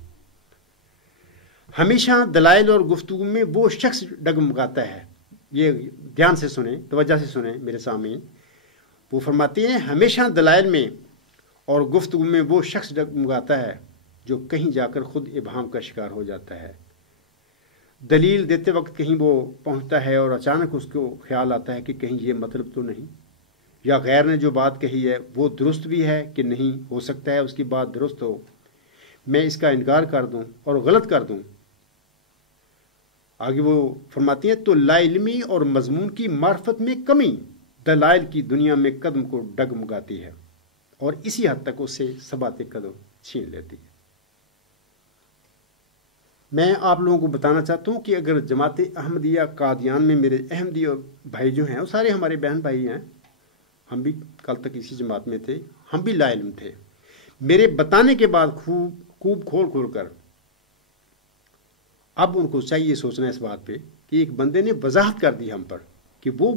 ہمیشہ دلائل اور گفتگو میں وہ شخص ڈگ مگاتا ہے، یہ دھیان سے سنیں، توجہ سے سنیں میرے سامعین۔ وہ فرماتے ہیں ہمیشہ دلائل میں اور گفتگو میں وہ شخص ڈگ مگاتا ہے جو کہیں جا کر خود ابہام کا شکار ہو جاتا ہے۔ دلیل دیتے وقت کہیں وہ پہنچتا ہے اور اچانک اس کو خیال آتا ہے کہ کہیں یہ مطلب تو نہیں، یا غیر نے جو بات کہی ہے وہ درست بھی ہے کہ نہیں، ہو سکتا ہے اس کی بات درست ہو، میں اس کا انکار کر دوں اور غلط کر دوں۔ آگے وہ فرماتی ہیں تو لا علمی اور مضمون کی معرفت میں کمی دلائل کی دنیا میں قدم کو ڈگ مگاتی ہے اور اسی حد تک اسے ثبات قدم چھین لیتی ہے۔ میں آپ لوگوں کو بتانا چاہتا ہوں کہ اگر جماعت احمدیہ قادیان میں میرے احمدی بھائی جو ہیں وہ سارے ہمارے بہن بھائی ہیں، ہم بھی کل تک اسی جماعت میں تھے، ہم بھی لا علم تھے، میرے بتانے کے بعد خوب کھول کر اب ان کو چاہیے سوچنا اس بات پہ کہ ایک بندے نے وضاحت کر دی ہم پر کہ وہ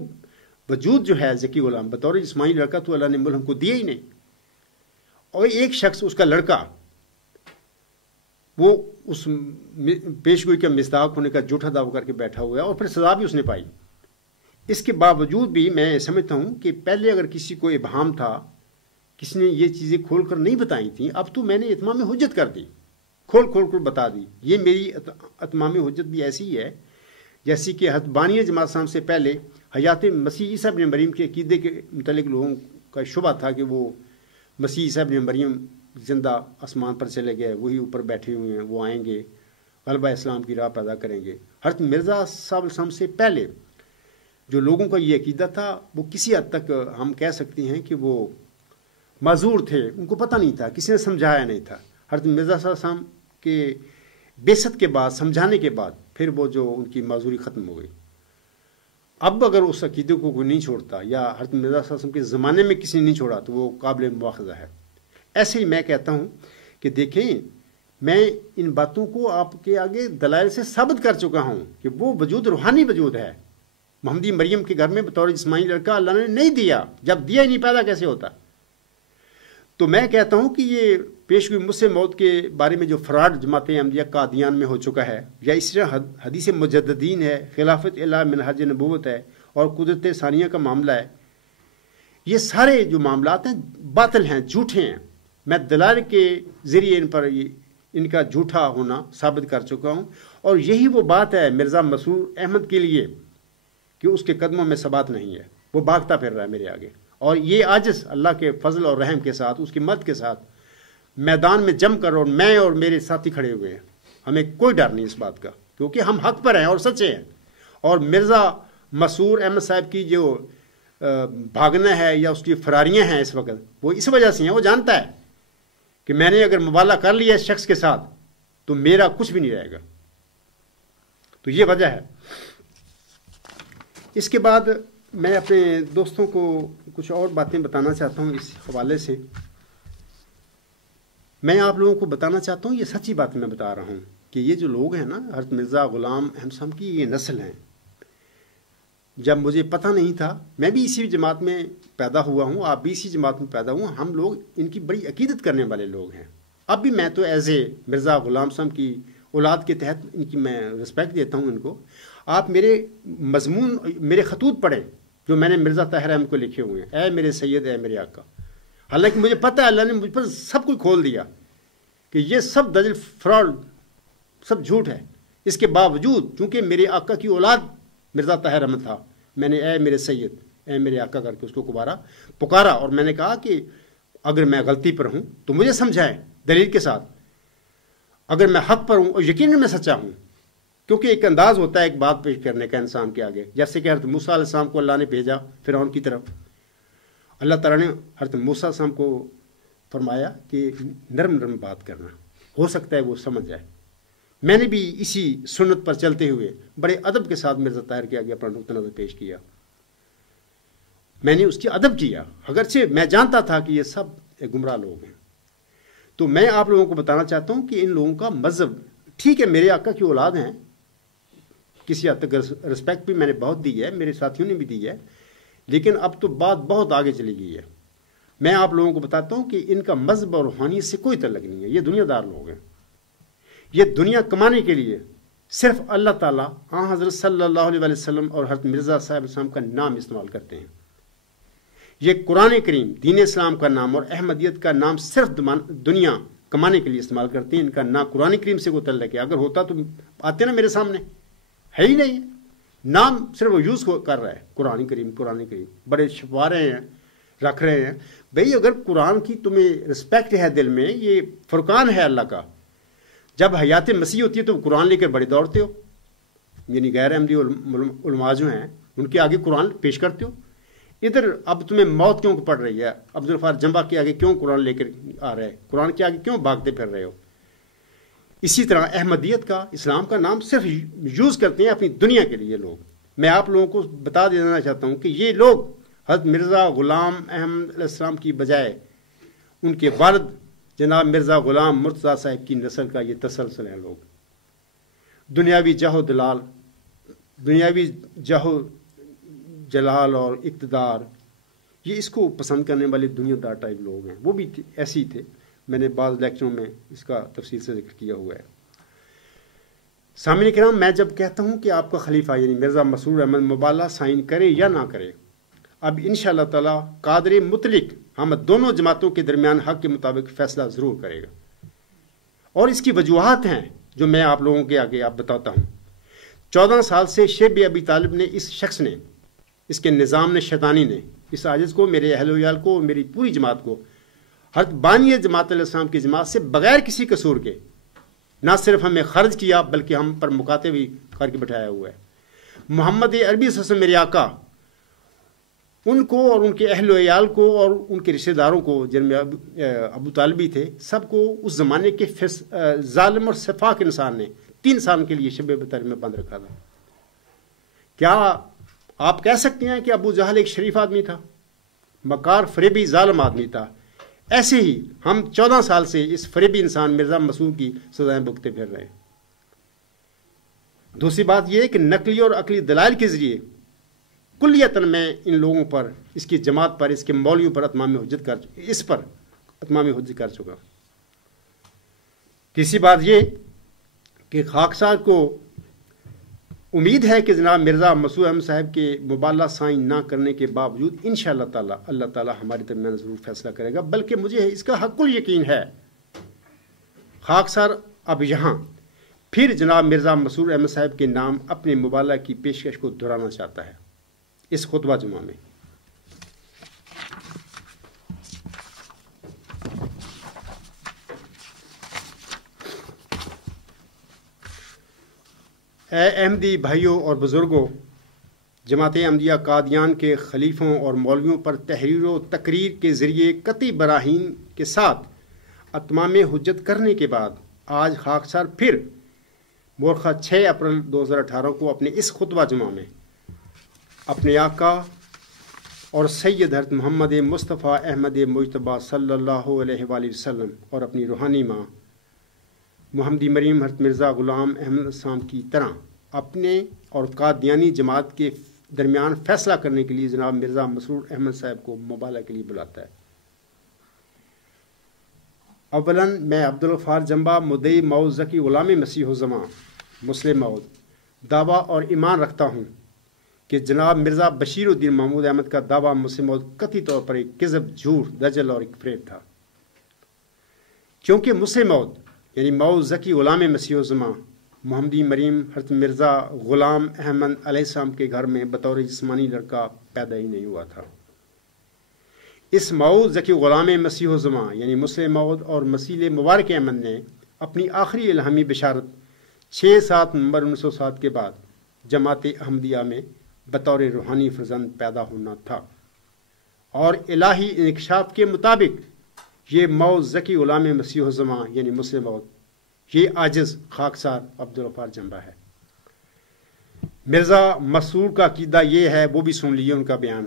وجود جو ہے ذکی غلام بطور جسمانی لڑکا تو اللہ نے ملک ہم کو دیا ہی نہیں، اور ایک شخص اس کا لڑکا وہ اس پیشگوئی کا مصداق ہونے کا جھوٹا دعویٰ کر کے بیٹھا ہوا ہے اور پھر سزا بھی اس نے پائی۔ اس کے باوجود بھی میں سمجھتا ہوں کہ پہلے اگر کسی کو ابہام تھا، کسی نے یہ چیزیں کھول کر نہیں بتائی تھیں، اب تو میں نے اتمام حجت کر دی، کھول کھول کر بتا دی. یہ میری اتمام حجت بھی ایسی ہے جیسی کہ حتبانی جماعت اسلام سے پہلے حیات مسیح عیسیٰ ابن مریم کے عقیدے کے متعلق لوگوں کا شبہ تھا کہ وہ مسیح عیسیٰ ابن مریم زندہ آسمان پر چلے گئے، وہی اوپر بیٹھے ہوئے ہیں، وہ آئیں گے، غلبہ اسلام کی راہ پیدا کریں گے. حضرت مرزا صاحب السلام سے پہلے جو لوگوں کا یہ عقیدہ تھا وہ کسی حد تک ہم کہہ سکتے ہیں کہ وہ معذور تھے، ان کو پتہ نہیں تھا، کسی نے سمجھایا نہیں تھا. حضرت مرزا صاحب السلام کے بعثت کے بعد، سمجھانے کے بعد، پھر وہ جو ان کی معذوری ختم ہو گئی. اب اگر اس عقیدے کو کوئی نہیں چھوڑتا یا حضرت مرزا صاحب السلام کے زمانے میں کسی نے نہیں چھوڑا تو وہ قابل مواخذہ ہے. ایسے ہی میں کہتا ہوں کہ دیکھیں، میں ان باتوں کو آپ کے آگے دلائل سے ثابت کر چکا ہوں کہ وہ وجود روحانی وجود ہے. محمدی مریم کے گھر میں بطور جسمانی لڑکا اللہ نے نہیں دیا، جب دیا ہی نہیں پیدا کیسے ہوتا؟ تو میں کہتا ہوں کہ یہ پیش ہوئی مجھ سے موت کے بارے میں جو فراڈ جماعت احمدیہ قادیان میں ہو چکا ہے، یا اس طرح حدیث مجددین ہے، خلافت الہ منہج نبوت ہے اور قدرت ثانیہ کا معاملہ ہے، یہ سارے جو معاملات ہیں باطل ہیں، جھوٹے ہیں. میں دلائل کے ذریعے ان کا جھوٹا ہونا ثابت کر چکا ہوں. اور یہی وہ بات ہے مرزا مسرور احمد کے لیے کہ اس کے قدموں میں ثبات نہیں ہے، وہ بھاگتا پھر رہا ہے میرے آگے. اور یہ عاجز اللہ کے فضل اور رحم کے ساتھ، اس کی مدد کے ساتھ میدان میں جم کر، اور میں اور میرے ساتھی کھڑے ہوئے ہیں. ہمیں کوئی ڈر نہیں اس بات کا، کیونکہ ہم حق پر ہیں اور سچے ہیں. اور مرزا مسرور احمد صاحب کی جو بھاگنا ہے یا اس کی فراریاں ہیں اس وقت، وہ اس وجہ سے ہیں، وہ جانتا ہے کہ میں نے اگر مبالغہ کر لیا اس شخص کے ساتھ تو میرا کچھ بھی نہیں رہے گا. تو یہ وجہ ہے. اس کے بعد میں اپنے دوستوں کو کچھ اور باتیں بتانا چاہتا ہوں اس حوالے سے. میں آپ لوگوں کو بتانا چاہتا ہوں، یہ سچی بات میں بتا رہا ہوں کہ یہ جو لوگ ہیں نا، حضرت مرزا غلام احمد صاحب کی یہ نسل ہیں. جب مجھے پتہ نہیں تھا، میں بھی اسی جماعت میں پیدا ہوا ہوں، آپ بھی اسی جماعت میں پیدا ہوں، ہم لوگ ان کی بڑی عقیدت کرنے والے لوگ ہیں. اب بھی میں تو ایز اے مرزا غلام صاحب کی اولاد کے تحت ان کی میں رسپیکٹ دیتا ہوں ان کو. آپ میرے مضمون، میرے خطوط پڑھیں جو میں نے مرزا طاہر احمد کو لکھے ہوئے ہیں، اے میرے سید، اے میرے آقا. حالانکہ مجھے پتہ ہے اللہ نے مجھ پر سب کچھ کھول دیا کہ یہ سب دجل فراڈ، سب جھوٹ ہے. اس کے باوجود چونکہ میرے آقا کی اولاد مرزا طاہر احمد تھا، میں نے اے میرے سید، اے میرے آقا کر کے اس کو پکارا. اور میں نے کہا کہ اگر میں غلطی پر ہوں تو مجھے سمجھائیں دلیل کے ساتھ. اگر میں حق پر ہوں اور یقیناً میں سچا ہوں، کیونکہ ایک انداز ہوتا ہے ایک بات پیش کرنے کا انسان کے آگے. جیسے کہ حضرت موسیٰ علیہ السلام کو اللہ نے بھیجا فرعون کی طرف، اللہ تعالیٰ نے حضرت موسیٰ علیہ السلام کو فرمایا کہ نرم نرم بات کرنا، ہو سکتا ہے وہ سمجھ جائے. میں نے بھی اسی سنت پر چلتے ہوئے بڑے ادب کے ساتھ مرزا طاہر کے آگے اپنا نقطہ نظر پیش کیا. میں نے اس کی ادب کیا، اگرچہ میں جانتا تھا کہ یہ سب گمراہ لوگ ہیں. تو میں آپ لوگوں کو بتانا چاہتا ہوں کہ ان لوگوں کا مذہب ٹھیک ہے، میرے آقا کی اولاد ہیں، کسی حد تک رسپیکٹ بھی میں نے بہت دی ہے، میرے ساتھیوں نے بھی دی ہے، لیکن اب تو بات بہت آگے چلی گئی ہے. میں آپ لوگوں کو بتاتا ہوں کہ ان کا مذہب اور روحانیت سے کوئی تعلق نہیں ہے. یہ دنیا دار لوگ ہیں، یہ دنیا کمانے کے لیے صرف اللہ تعالیٰ، حضرت صلی اللہ علیہ وسلم اور حضرت مرزا صاحب السلام کا نام استعمال کرتے ہیں. یہ قرآن کریم، دین اسلام کا نام اور احمدیت کا نام صرف دنیا کمانے کے لیے استعمال کرتے ہیں. ان کا نہ قرآن کریم سے کوئی تعلق ہے. اگر ہوتا تو آتے نا میرے سامنے، ہے ہی نہیں. نام صرف وہ یوز کر رہا ہے، قرآن کریم قرآن کریم، بڑے چھپا رہے ہیں، رکھ رہے ہیں. بھئی اگر قرآن کی تمہیں رسپیکٹ ہے دل میں، یہ فرقان ہے اللہ کا، جب حیات مسیح ہوتی ہے تو قرآن لے کر بڑے دوڑتے ہو، یعنی غیر احمدی علماء جو ہیں ان کے آگے قرآن پیش کرتے ہو. ادھر اب تمہیں موت کیوں پڑ رہی ہے؟ عبدالغفار جمبا کے آگے کیوں قرآن لے کر آ رہے، قرآن کے آگے کیوں بھاگتے پھر رہے ہو؟ اسی طرح احمدیت کا، اسلام کا نام صرف یوز کرتے ہیں اپنی دنیا کے لیے لوگ. میں آپ لوگوں کو بتا دینا چاہتا ہوں کہ یہ لوگ حضرت مرزا غلام احمد علیہ السلام کی بجائے ان کے والد جناب مرزا غلام مرتضیٰ صاحب کی نسل کا یہ تسلسل ہے. لوگ دنیاوی جاہ و دلال، دنیاوی جاہ و جلال اور اقتدار، یہ اس کو پسند کرنے والے دنیا دار ٹائپ لوگ ہیں. وہ بھی ایسے ہی تھے. میں نے بعض لیکچروں میں اس کا تفصیل سے ذکر کیا ہوا ہے. سامعین کرام، میں جب کہتا ہوں کہ آپ کا خلیفہ یعنی مرزا مسرور احمد مبالغہ سائن کرے یا نہ کرے، اب انشاءاللہ تعالی قادر مطلق ہم دونوں جماعتوں کے درمیان حق کے مطابق فیصلہ ضرور کرے گا. اور اس کی وجوہات ہیں جو میں آپ لوگوں کے آگے آپ بتاتا ہوں۔ 14 سال سے شیب ابی طالب نے، اس شخص نے، اس کے نظام نے، شیطانی نے اس عاجز کو، میرے اہل ویال کو اور میری پوری جماعت کو، حضرت بانی جماعت علیہ السلام کی جماعت سے بغیر کسی قصور کے نہ صرف ہمیں خرچ کیا بلکہ ہم پر مکاتب بھی کر کے بٹھایا ہوا ہے۔ محمد عربی صلی اللہ علیہ وسلم میرے آقا، ان کو اور ان کے اہل و عیال کو اور ان کے رشتہ داروں کو، جن میں ابو طالب بھی تھے، سب کو اس زمانے کے ظالم اور سفاک انسان نے 3 سال کے لیے شب ابی طالب میں بند رکھا تھا۔ کیا آپ کہہ سکتے ہیں کہ ابو جہل ایک شریف آدمی تھا؟ مکار فریبی ظالم آدمی تھا۔ ایسے ہی ہم 14 سال سے اس فریبی انسان مرزا مسعود کی سزائیں بھگتے پھر رہے ہیں۔ دوسری بات یہ ہے کہ نقلی اور عقلی دلائل کے ذریعے کلیتاً میں ان لوگوں پر، اس کی جماعت پر، اس کے مولویوں پر اتمام حجت کر چکا۔ تیسری بات یہ کہ خاکسار کو امید ہے کہ جناب مرزا مسعود احمد صاحب کے مبالغہ سائن نہ کرنے کے باوجود انشاءاللہ تعالی اللہ تعالی ہمارے درمیان ضرور فیصلہ کرے گا، بلکہ مجھے اس کا حق الیقین ہے۔ خاکسار اب یہاں پھر جناب مرزا مسعود احمد صاحب کے نام اپنے مبالغہ کی پیشکش کو دہرانا چاہتا ہے اس خطبہ جمعہ میں۔ اے احمدی بھائیوں اور بزرگوں، جماعت احمدیہ قادیان کے خلیفوں اور مولویوں پر تحریر و تقریر کے ذریعے قطعی براہین کے ساتھ اتمام حجت کرنے کے بعد آج خاکسار پھر مورخہ 6 اپریل 2018 کو اپنے اس خطبہ جمعہ میں اپنے آقا اور سید حضرت محمد مصطفیٰ احمد مجتبیٰ صلی اللہ علیہ وآلہ وسلم اور اپنی روحانی ماں محمدی مریم حضرت مرزا غلام احمد السلام کی طرح اپنے اور قادیانی جماعت کے درمیان فیصلہ کرنے کے لیے جناب مرزا مسعود احمد صاحب کو مبالغہ کے لیے بلاتا ہے۔ اولاً میں عبدالغفار جمبا مدعی مئو ذکی غلام مسیح الزمان مسلم مود دعویٰ اور ایمان رکھتا ہوں کہ جناب مرزا بشیر الدین محمود احمد کا دعویٰ مسلم مود قطعی طور پر ایک کذب، جھوٹ، دجل اور ایک فریب تھا، کیونکہ مسلم مود یعنی مئو ذکی غلام مسیح الزمان محمدی مریم حضرت مرزا غلام احمد علیہ السلام کے گھر میں بطور جسمانی لڑکا پیدا ہی نہیں ہوا تھا۔ اس مئو ذکی غلام مسیح الزمان یعنی مسلم مود اور مسیل مبارک احمد نے اپنی آخری الہامی بشارت 6/7 نومبر 1907 کے بعد جماعت احمدیہ میں بطور روحانی فرزند پیدا ہونا تھا، اور الہی انکشاف کے مطابق یہ مئو ذکی غلام مسیح الزمان یعنی مسلم مود، یہ عاجز خاکسار عبدالغفار جمبا ہے۔ مرزا مسعود کا عقیدہ یہ ہے، وہ بھی سن لیجیے ان کا بیان۔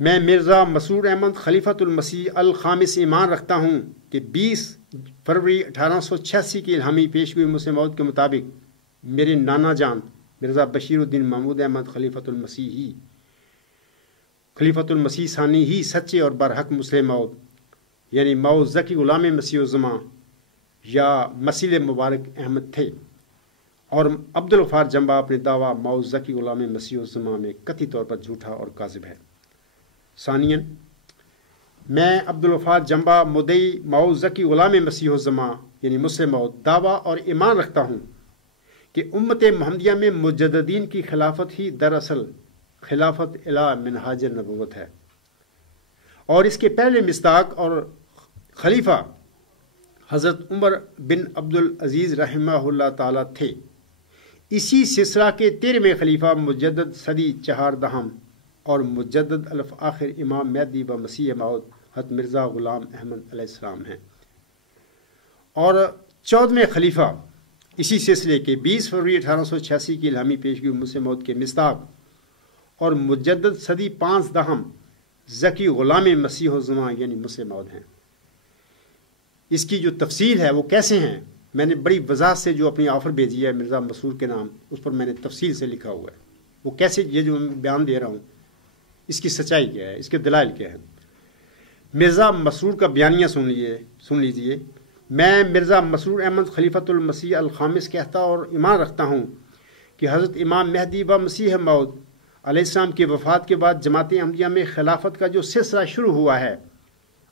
میں مرزا مسعود احمد خلیفۃ المسیح الخامس ایمان رکھتا ہوں کہ 20 فروری 1886 کی الہامی پیشگوئی مسلم مود کے مطابق میرے نانا جان مرزا بشیر الدین محمود احمد خلیفۃ المسیح ثانی ہی سچے اور برحق مسلم مود یعنی مئو ذکی غلام مسیح الزمان یا مسیل مبارک احمد تھے، اور عبدالغفار جمبا اپنے دعویٰ مئو ذکی غلام مسیح الزمان میں قطعی طور پر جھوٹا اور کاذب ہے۔ ثانیاً، میں عبدالغفار جمبا مدعی مئو ذکی غلام مسیح الزمان یعنی مسلم مود دعویٰ اور ایمان رکھتا ہوں کہ امت محمدیہ میں مجددین کی خلافت ہی دراصل خلافت الی منہاج النبوت ہے، اور اس کے پہلے مصداق اور خلیفہ حضرت عمر بن عبدالعزیز رحمہ اللہ تعالیٰ تھے۔ اسی سلسلہ کے 13ویں خلیفہ مجدد صدی 4 اور مجدد الف آخر امام مہدی و مسیح موعود حضرت مرزا غلام احمد علیہ السلام ہیں، اور 14ویں خلیفہ اسی سلسلے کے 20 فروری 1886 کی الہامی پیشگی مسلم موعود کے مصداق اور مجدد صدی 5 ذکی غلام مسیح الزمان یعنی مسلم موعود ہیں۔ اس کی جو تفصیل ہے وہ کیسے ہیں، میں نے بڑی وضاحت سے جو اپنی آفر بھیجی ہے مرزا مسعود کے نام، اس پر میں نے تفصیل سے لکھا ہوا ہے، وہ کیسے، یہ جو میں بیان دے رہا ہوں اس کی سچائی کیا ہے، اس کے دلائل کیا ہے۔ مرزا مسعود کا بیانیہ سن لیجئے۔ میں مرزا مسعود احمد خلیفۃ المسیح الخامس کہتا اور ایمان رکھتا ہوں کہ حضرت امام مہدی و مسیح موعود علیہ السلام کی وفات کے بعد جماعت احمدیہ میں خلافت کا جو سلسلہ شروع ہوا ہے،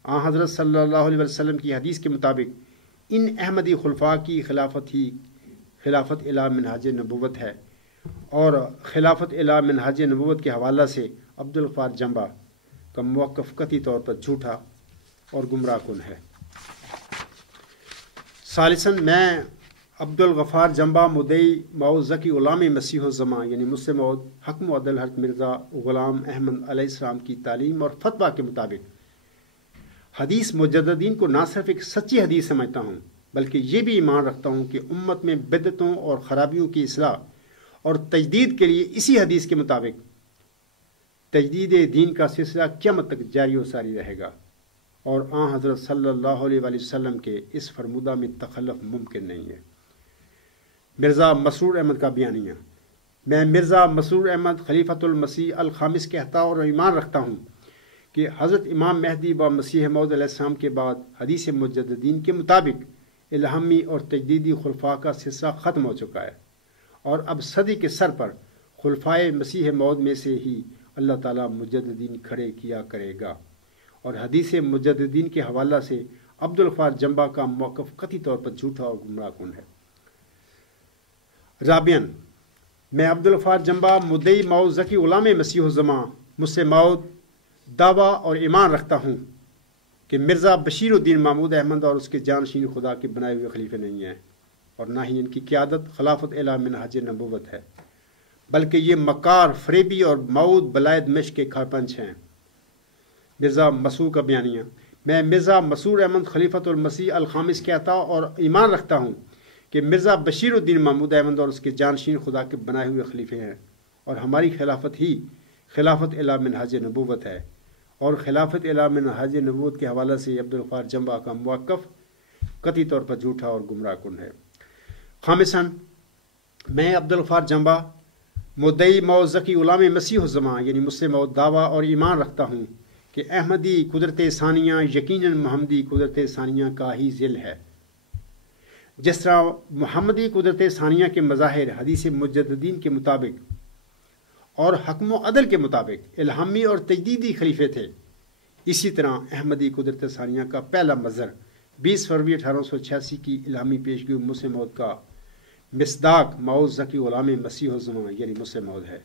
آن حضرت صلی اللہ علیہ وسلم کی حدیث کے مطابق ان احمدی خلفاء کی خلافت ہی خلافت الی منہاج نبوت ہے، اور خلافت الی منہاج نبوت کے حوالہ سے عبدالغفار جنبہ کا موقف قطعی طور پر جھوٹا اور گمراہ کن ہے۔ ثالثاً میں عبدالغفار جنبہ مدعی مئو ذکی غلام مسیح الزماں یعنی مسلم موعود حق معدل حضرت مرزا غلام احمد علیہ السلام کی تعلیم اور فتویٰ کے مطابق حدیث مجددین کو نہ صرف ایک سچی حدیث سمجھتا ہوں بلکہ یہ بھی ایمان رکھتا ہوں کہ امت میں بدعتوں اور خرابیوں کی اصلاح اور تجدید کے لیے اسی حدیث کے مطابق تجدید دین کا سلسلہ قیامت تک جاری و ساری رہے گا، اور آن حضرت صلی اللہ علیہ وآلہ وسلم کے اس فرمودہ میں تخلف ممکن نہیں ہے۔ مرزا مسرور احمد کا بیانیہ۔ میں مرزا مسرور احمد خلیفۃ المسیح الخامس کہتا اور ایمان رکھتا ہوں کہ حضرت امام مہدی و مسیح موعود علیہ السلام کے بعد حدیث مجددین کے مطابق الہامی اور تجدیدی خلفاء کا سلسلہ ختم ہو چکا ہے، اور اب صدی کے سر پر خلفائے مسیح موعود میں سے ہی اللہ تعالیٰ مجددین کھڑے کیا کرے گا، اور حدیث مجددین کے حوالہ سے عبدالغفار جنبہ کا موقف قطعی طور پر جھوٹا اور گمراہ کن ہے۔ رابعاً میں عبدالغفار جنبہ مدعی مئو ذکی غلام مسیح الزماں مسلم موعود دعویٰ اور ایمان رکھتا ہوں کہ مرزا بشیر الدین محمود احمد اور اس کے جانشین خدا کے بنائے ہوئے خلیفے نہیں ہیں، اور نہ ہی ان کی قیادت خلافت الی منہاج نبوت ہے، بلکہ یہ مکار، فریبی اور موعود بلائے دمشق کے کھرپنچ ہیں۔ مرزا مسرور کا بیانیہ۔ میں مرزا مسرور احمد خلیفۃ المسیح الخامس کہتا اور ایمان رکھتا ہوں کہ مرزا بشیر الدین محمود احمد اور اس کے جانشین خدا کے بنائے ہوئے خلیفے ہیں، اور ہماری خلافت ہی خلافت الی منہاج نبوت ہے، اور خلافت الی منہاج نبوت کے حوالہ سے عبدالغفار جنبہ کا موقف قطعی طور پر جھوٹا اور گمراہ کن ہے۔ خامساً میں عبدالغفار جنبہ مدعی مئو ذکی غلام مسیح الزماں یعنی مسلم موعود دعویٰ اور ایمان رکھتا ہوں کہ احمدی قدرت ثانیہ یقیناً محمدی قدرت ثانیہ کا ہی ذل ہے۔ جس طرح محمدی قدرت ثانیہ کے مظاہر حدیث مجددین کے مطابق اور حکم و عدل کے مطابق الہامی اور تجدیدی خلیفے تھے، اسی طرح احمدی قدرت ثانیہ کا پہلا مظہر 20 فروری 1886 کی الہامی پیشگی مسلم موعود کا مصداق مئو ذکی غلام مسیح الزماں یعنی مسلم موعود ہے۔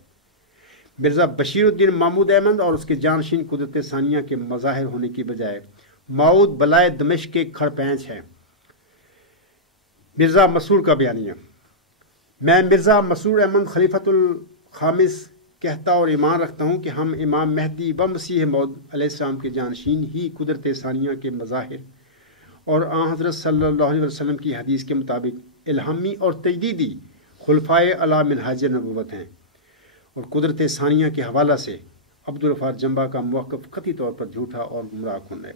مرزا بشیر الدین محمود احمد اور اس کے جانشین قدرت ثانیہ کے مظاہر ہونے کی بجائے موعود بلائے دمشق کے کھڑ پینچ ہیں۔ مرزا مسرور کا بیانیہ۔ میں مرزا مسرور احمد خلیفۃ الخامس کہتا اور ایمان رکھتا ہوں کہ ہم امام مہدی و مسیح موعود علیہ السلام کے جانشین ہی قدرت ثانیہ کے مظاہر اور آن حضرت صلی اللہ علیہ وسلم کی حدیث کے مطابق الہامی اور تجدیدی خلفائے الی منہاج نبوت ہیں، اور قدرت ثانیہ کے حوالہ سے عبدالغفار جنبہ کا موقف قطعی طور پر جھوٹا اور گمراہ کن ہے۔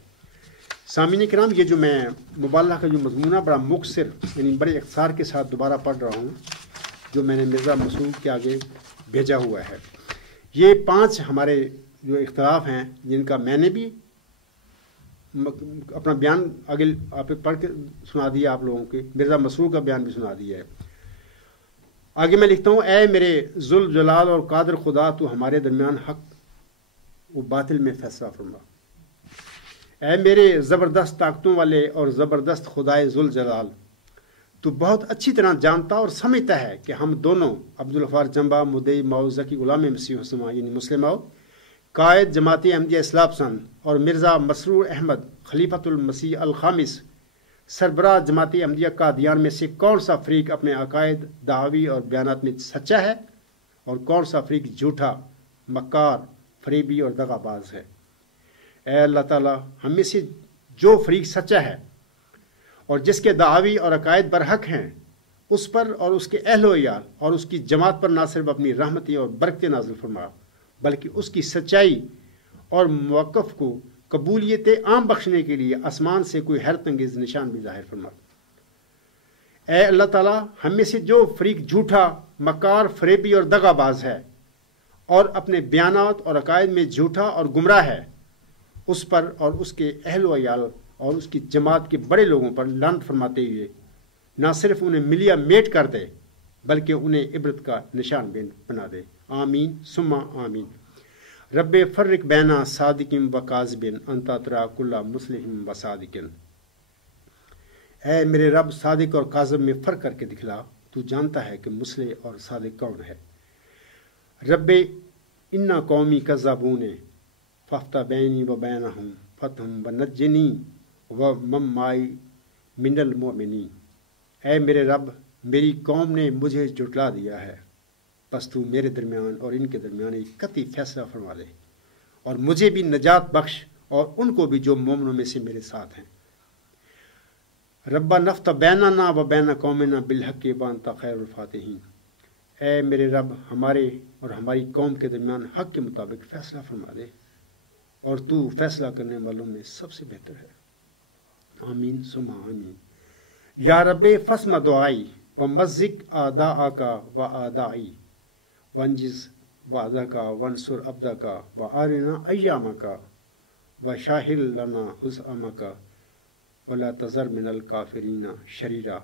سامعین کرام، یہ جو میں مبالغہ کا جو مضمون ہے بڑا مختصر یعنی بڑے اختصار کے ساتھ دوبارہ پڑھ رہا ہوں، جو میں نے مرزا مسرور کے آگے بھیجا ہوا ہے۔ یہ 5 ہمارے جو اختلاف ہیں جن کا میں نے بھی اپنا بیان آگے آپ پڑھ کے سنا دیا، آپ لوگوں کے مرزا مسرور کا بیان بھی سنا دیا ہے۔ آگے میں لکھتا ہوں، اے میرے ذوالجلال اور قادر خدا، تو ہمارے درمیان حق و باطل میں فیصلہ فرما۔ اے میرے زبردست طاقتوں والے اور زبردست خدائے ذوالجلال، تو بہت اچھی طرح جانتا اور سمجھتا ہے کہ ہم دونوں عبدالغفار جنبہ مدعی مئو ذکی غلام مسیح الزماں یعنی مسلم موعود قائد جماعت احمدیہ اصلاح پسند، اور مرزا مسرور احمد خلیفۃ المسیح الخامس سربراہ جماعت احمدیہ قادیان میں سے کون سا فریق اپنے عقائد، دعوی اور بیانات میں سچا ہے اور کون سا فریق جھوٹا، مکار، فریبی اور دغا باز ہے۔ اے اللہ تعالیٰ، ہم میں سے جو فریق سچا ہے اور جس کے دعوی اور عقائد برحق ہیں، اس پر اور اس کے اہل و عیال اور اس کی جماعت پر نہ صرف اپنی رحمتی اور برکتیں نازل فرما، بلکہ اس کی سچائی اور موقف کو قبولیت عام بخشنے کے لیے آسمان سے کوئی حیرت انگیز نشان بھی ظاہر فرما۔ اے اللہ تعالیٰ، ہم میں سے جو فریق جھوٹا، مکار، فریبی اور دغا باز ہے اور اپنے بیانات اور عقائد میں جھوٹا اور گمراہ ہے، اس پر اور اس کے اہل و عیال اور اس کی جماعت کے بڑے لوگوں پر لعنت فرماتے ہوئے نہ صرف انہیں ملیا میٹ کر دے بلکہ انہیں عبرت کا نشان بنا دے۔ آمین ثم آمین۔ رب فرق بینا صادقم و کاذبن انت ترا کل مصلح و صادقن۔ اے میرے رب صادق اور کاذب میں فرق کر کے دکھلا، تو جانتا ہے کہ مصلح اور صادق کون ہے۔ رب انا قومی کذابون فافتح بینی و بینہم فتحم ونجنی و من معی من المؤمنین۔ اے میرے رب، میری قوم نے مجھے جھٹلا دیا ہے، بس تو میرے درمیان اور ان کے درمیان ایک قطعی فیصلہ فرما دے، اور مجھے بھی نجات بخش اور ان کو بھی جو مومنوں میں سے میرے ساتھ ہیں۔ ربا نفتح بیننا و بین قومنا بالحق وانت خیر الفاتحین۔ اے میرے رب، ہمارے اور ہماری قوم کے درمیان حق کے مطابق فیصلہ فرما دے، اور تو فیصلہ کرنے والوں میں سب سے بہتر ہے۔ آمین ثم آمین۔ یا رب فسمع دعائی و مزق اعداءک و اعدائی وانجز وعدک وانصر عبدک و آرنا ایامک و شاہد لنا حسامک ولا تذر من الکافرین شریرا۔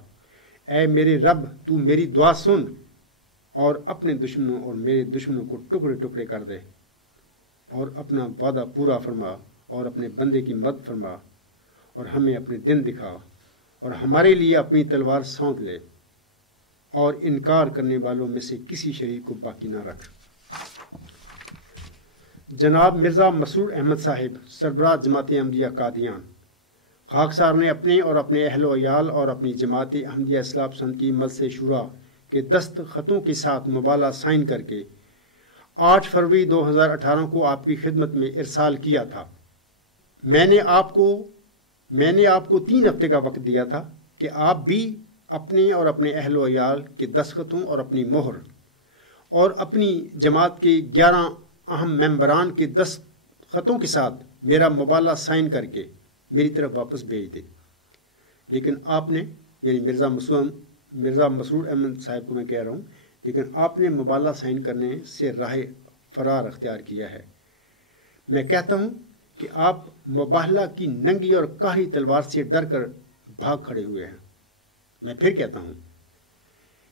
اے میرے رب، تو میری دعا سن اور اپنے دشمنوں اور میرے دشمنوں کو ٹکڑے ٹکڑے کر دے، اور اپنا وعدہ پورا فرما اور اپنے بندے کی مدد فرما، اور ہمیں اپنے دن دکھا، اور ہمارے لیے اپنی تلوار سونپ لے، اور انکار کرنے والوں میں سے کسی شریک کو باقی نہ رکھ۔ جناب مرزا مسرور احمد صاحب، سربراہ جماعت احمدیہ قادیان، خاکسار نے اپنے اور اپنے اہل و عیال اور اپنی جماعت احمدیہ اصلاح پسند کی مجلس شورا کے دستخطوں کے ساتھ مبالغہ سائن کر کے 8 فروری 2018 کو آپ کی خدمت میں ارسال کیا تھا۔ میں نے آپ کو 3 ہفتے کا وقت دیا تھا کہ آپ بھی اپنے اور اپنے اہل و عیال کے دستخطوں اور اپنی مہر اور اپنی جماعت کے 11 اہم ممبران کے دستخطوں کے ساتھ میرا مبالغہ سائن کر کے میری طرف واپس بھیج دے، لیکن آپ نے، یعنی مرزا مسرور احمد صاحب کو میں کہہ رہا ہوں، لیکن آپ نے مبالغہ سائن کرنے سے راہ فرار اختیار کیا ہے۔ میں کہتا ہوں کہ آپ مبالغہ کی ننگی اور قہری تلوار سے ڈر کر بھاگ کھڑے ہوئے ہیں۔ میں پھر کہتا ہوں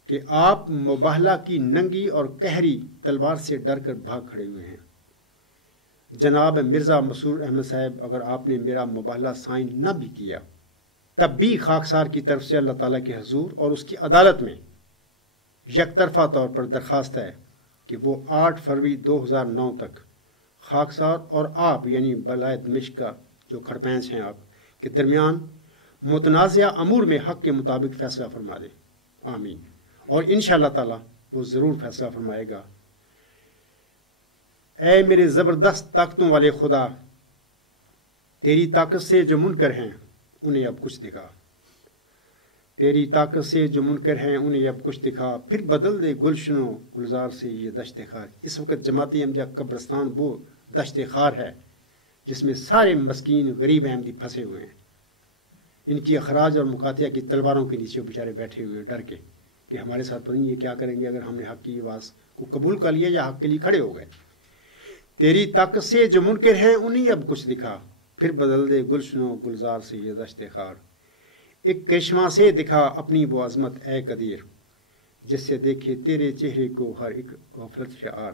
کہ آپ مبالغہ کی ننگی اور قہری تلوار سے ڈر کر بھاگ کھڑے ہوئے ہیں۔ جناب مرزا مسرور احمد صاحب، اگر آپ نے میرا مبالغہ سائن نہ بھی کیا، تب بھی خاکسار کی طرف سے اللہ تعالیٰ کے حضور اور اس کی عدالت میں یک طرفہ طور پر درخواست ہے کہ وہ 8 فروری 2009 تک خاکسار اور آپ، یعنی بلائے دمشق کا جو کھڑپینچ ہیں آپ کے درمیان متنازعہ امور میں حق کے مطابق فیصلہ فرما دے۔ آمین۔ اور انشاءاللہ تعالیٰ وہ ضرور فیصلہ فرمائے گا۔ اے میرے زبردست طاقتوں والے خدا، تیری طاقت سے جو منکر ہیں انہیں اب کچھ دکھا، تیری طاقت سے جو منکر ہیں انہیں اب کچھ دکھا، پھر بدل دے گلشن و گلزار سے یہ دشت خار۔ اس وقت جماعت احمدیہ قبرستان وہ دشت خار ہے جس میں سارے مسکین غریب احمدی پھنسے ہوئے ہیں۔ ان کی اخراج اور مقاطعہ کی تلواروں کے نیچے وہ بیچارے بیٹھے ہوئے ڈر کے کہ ہمارے ساتھ پتہ نہیں یہ کیا کریں گے اگر ہم نے حق کی آواز کو قبول کر لیا یا حق کے لیے کھڑے ہو گئے۔ تیری طاقت سے جو منکر ہیں انہیں اب کچھ دکھا، پھر بدل دے گلشن و گلزار سے یہ دشت خار۔ ایک کرشمہ سے دکھا اپنی وہ عظمت اے قدیر، جس سے دیکھے تیرے چہرے کو ہر ایک غفلت شعار۔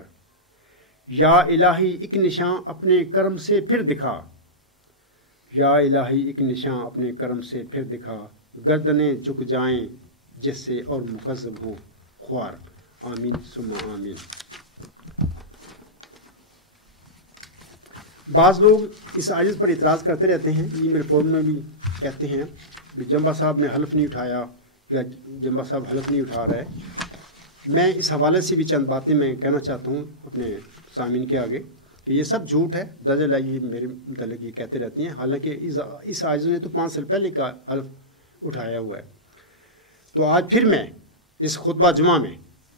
یا الہی ایک نشاں اپنے کرم سے پھر دکھا، یا الہی ایک نشاں اپنے کرم سے پھر دکھا، گردنیں جھک جائیں جس سے اور مکذب ہوں خوار۔ آمین ثم آمین۔ بعض لوگ اس عاجز پر اعتراض کرتے رہتے ہیں، ای میل فارم میں بھی کہتے ہیں کہ جمبا صاحب نے حلف نہیں اٹھایا یا جمبا صاحب حلف نہیں اٹھا رہے۔ میں اس حوالے سے بھی چند باتیں میں کہنا چاہتا ہوں اپنے سامعین کے آگے کہ یہ سب جھوٹ ہے، دجل ہے، یہ میرے متعلق یہ کہتے رہتے ہیں، حالانکہ اس عاجز نے تو 5 سال پہلے کا حلف اٹھایا ہوا ہے۔ تو آج پھر میں اس خطبہ جمعہ میں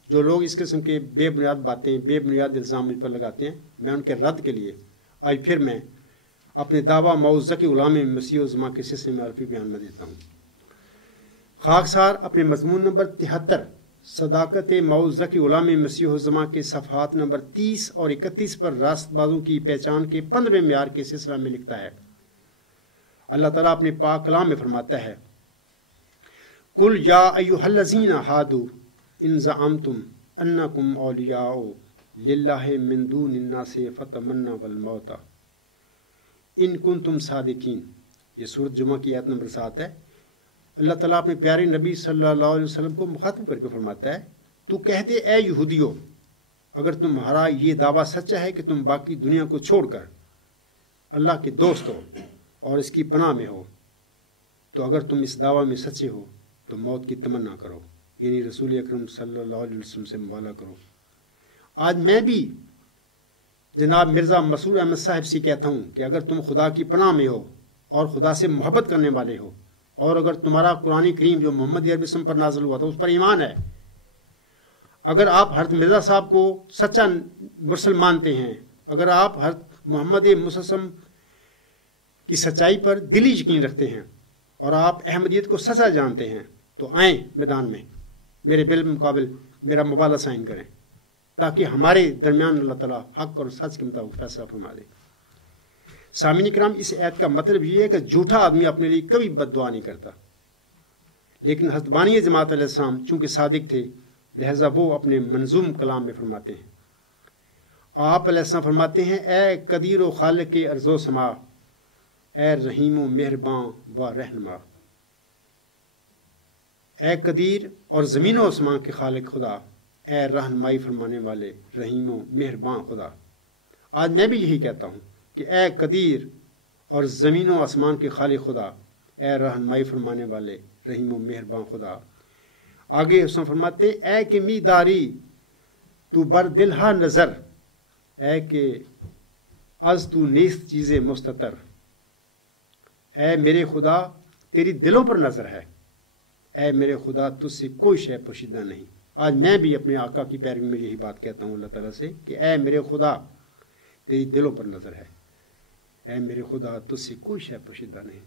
جو لوگ اس قسم کے بے بنیاد باتیں، بے بنیاد الزام مجھ پر لگاتے ہیں، میں ان کے رد کے لیے آج پھر میں اپنے دعویٰ موعظہ غلام مسیح الزماں کے سلسلے میں عرفی بیان میں دیتا ہوں۔ خاکسار اپنے مضمون نمبر 73 صداقت موعظہ غلام مسیح الزماں کے صفحات نمبر 30 اور 31 پر راست بازوں کی پہچان کے 15ویں معیار کے سلسلہ میں لکھتا ہے۔ اللہ تعالیٰ اپنے پاک کلام میں فرماتا ہے، قل یا ایھا الذین ھادوا ان زعمتم انکم اولیاء للہ من دون الناس فتمنوا الموت ان کنتم صادقین۔ یہ سورۃ جمعہ کی آیت نمبر 7 ہے۔ اللہ تعالیٰ اپنے پیارے نبی صلی اللہ علیہ وسلم کو مخاطب کر کے فرماتا ہے، تو کہتے اے یہودیو، اگر تمہارا یہ دعویٰ سچا ہے کہ تم باقی دنیا کو چھوڑ کر اللہ کے دوست ہو اور اس کی پناہ میں ہو، تو اگر تم اس دعویٰ میں سچے ہو تو موت کی تمنا کرو، یعنی رسول اکرم صلی اللہ علیہ وسلم سے موالا کرو۔ آج میں بھی جناب مرزا مسرور احمد صاحب سے کہتا ہوں کہ اگر تم خدا کی پناہ میں ہو اور خدا سے محبت کرنے والے ہو، اور اگر تمہارا قرآن کریم جو محمد عربی وسلم پر نازل ہوا تھا اس پر ایمان ہے، اگر آپ حضرت مرزا صاحب کو سچا مرسل مانتے ہیں، اگر آپ حضرت محمد مسلم کی سچائی پر دلی یقین رکھتے ہیں اور آپ احمدیت کو سچا جانتے ہیں، تو آئیں میدان میں میرے بالمقابل میرا مبالغہ سائن کریں، تاکہ ہمارے درمیان اللہ تعالیٰ حق اور سچ کے مطابق فیصلہ فرما دے۔ سامعین کرام، اس آیت کا مطلب یہ ہے کہ جھوٹا آدمی اپنے لیے کبھی بد دعا نہیں کرتا، لیکن حضرت بانی جماعت علیہ السلام چونکہ صادق تھے لہذا وہ اپنے منظوم کلام میں فرماتے ہیں۔ آپ علیہ السلام فرماتے ہیں، اے قدیر و خالق ارض و سما، اے رحیم و مہرباں و رہنما۔ اے قدیر اور زمین و آسمان کے خالق خدا، اے رہنمائی فرمانے والے رحیم و مہرباں خدا۔ آج میں بھی یہی کہتا ہوں کہ اے قدیر اور زمین و آسمان کے خالق خدا، اے رہنمائی فرمانے والے رحیم و مہرباں خدا۔ آگے اس نے فرماتے، اے کہ می داری تو بر دلہا نظر، اے کہ از تو نیست چیزیں مستتر۔ اے میرے خدا تیری دلوں پر نظر ہے، اے میرے خدا تجھ سے کوئی شے پوشیدہ نہیں۔ آج میں بھی اپنے آقا کی پیروی میں یہی بات کہتا ہوں اللہ تعالیٰ سے کہ اے میرے خدا تیری دلوں پر نظر ہے، اے میرے خدا تجھ سے کوئی شے پوشیدہ نہیں۔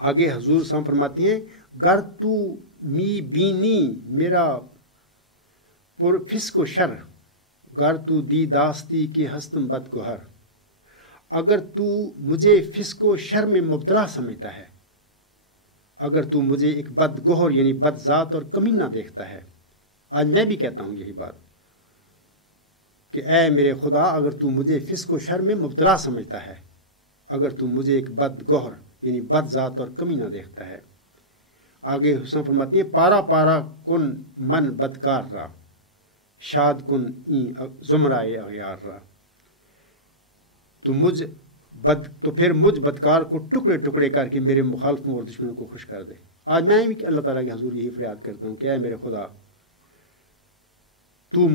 آگے حضور صاحب فرماتے ہیں، گر تو می بینی میرا پر فسق و شر، گر تو دی داستی کی ہستم بد گہر۔ اگر تو مجھے فسق و شر میں مبتلا سمجھتا ہے، اگر تو مجھے ایک بد گہر یعنی بد ذات اور کمینہ دیکھتا ہے، آج میں بھی کہتا ہوں یہی بات کہ اے میرے خدا اگر تو مجھے فسق و شر میں مبتلا سمجھتا ہے، اگر تو مجھے ایک بد گہر یعنی بد ذات اور کمینہ دیکھتا ہے۔ آگے حسن فرماتی ہیں، پارا پارا کن من بدکار را، شاد کن این زمرائے اغیار را۔ تو پھر مجھ بدکار کو ٹکڑے ٹکڑے کر کے میرے مخالفوں اور دشمنوں کو خوش کر دے۔ آج میں بھی اللہ تعالیٰ کے حضور یہی فریاد کرتا ہوں کہ اے میرے خدا تو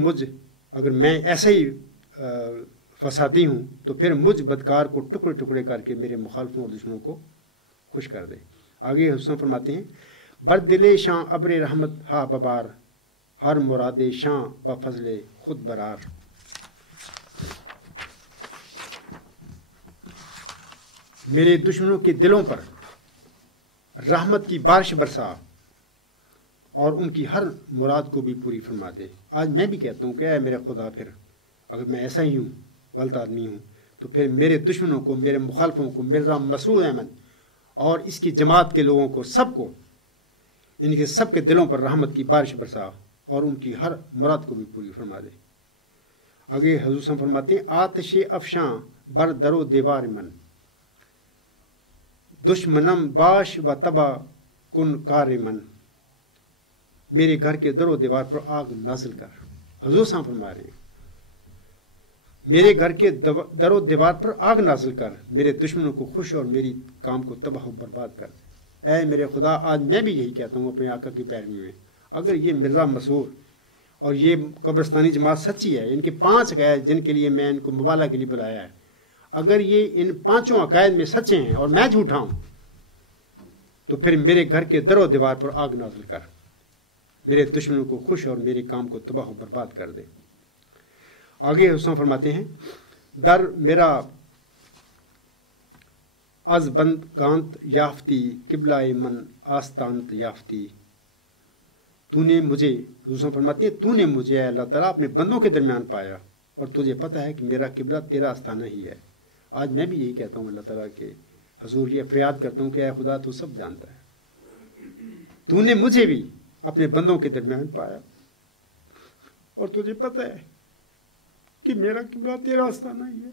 اگر میں ایسا ہی فسادی ہوں تو پھر مجھ بدکار کو ٹکڑے ٹکڑے کر کے میرے مخالفوں اور دشمنوں کو خوش کر دے۔ آگے حسن فرماتے ہیں، بر دل شاں ابر رحمت ہا ببار، ہر مراد شاں بفضل خود برار۔ میرے دشمنوں کے دلوں پر رحمت کی بارش برسا اور ان کی ہر مراد کو بھی پوری فرما دے۔ آج میں بھی کہتا ہوں کہ اے میرے خدا پھر اگر میں ایسا ہی ہوں، غلط آدمی ہوں، تو پھر میرے دشمنوں کو، میرے مخالفوں کو، مرزا مسرور احمد اور اس کی جماعت کے لوگوں کو، سب کو، ان کے سب کے دلوں پر رحمت کی بارش برسا اور ان کی ہر مراد کو بھی پوری فرما دے۔ آگے حضور صلی اللہ علیہ وسلم فرماتے ہیں، آتش افشاں بر در و دیوار من، دشمنم باش و تبا کن کار من۔ میرے گھر کے در و دیوار پر آگ نازل کر۔ حضور صاحب فرما رہے ہیں، میرے گھر کے در و دیوار پر آگ نازل کر، میرے دشمنوں کو خوش اور میری کام کو تباہ و برباد کر دے۔ اے میرے خدا آج میں بھی یہی کہتا ہوں اپنے آقا کی پیروی میں، اگر یہ مرزا مسرور اور یہ قبرستانی جماعت سچی ہے، ان کے 5 عقائد جن کے لیے میں ان کو مبالغہ کے لیے بلایا ہے، اگر یہ ان 5 عقائد میں سچے ہیں اور میں جھوٹا ہوں، تو پھر میرے گھر کے در و دیوار پر آگ نازل کر، میرے دشمنوں کو خوش اور میرے کام کو تباہ و برباد کر دے۔ آگے حسن فرماتے ہیں، در میرا از بند گانت یافتی قبلہ من آستانت یافتی۔ تو نے مجھے، حسن فرماتے ہیں، تو نے مجھے اے اللہ تعالیٰ اپنے بندوں کے درمیان پایا اور تجھے پتہ ہے کہ میرا قبلہ تیرا آستانہ ہی ہے۔ آج میں بھی یہی کہتا ہوں اللہ تعالیٰ کے حضور، یہ فریاد کرتا ہوں کہ اے خدا تو سب جانتا ہے، تو نے مجھے بھی اپنے بندوں کے درمیان پایا اور تجھے پتہ ہے کہ میرا قبلہ تیرا آستانہ ہی ہے۔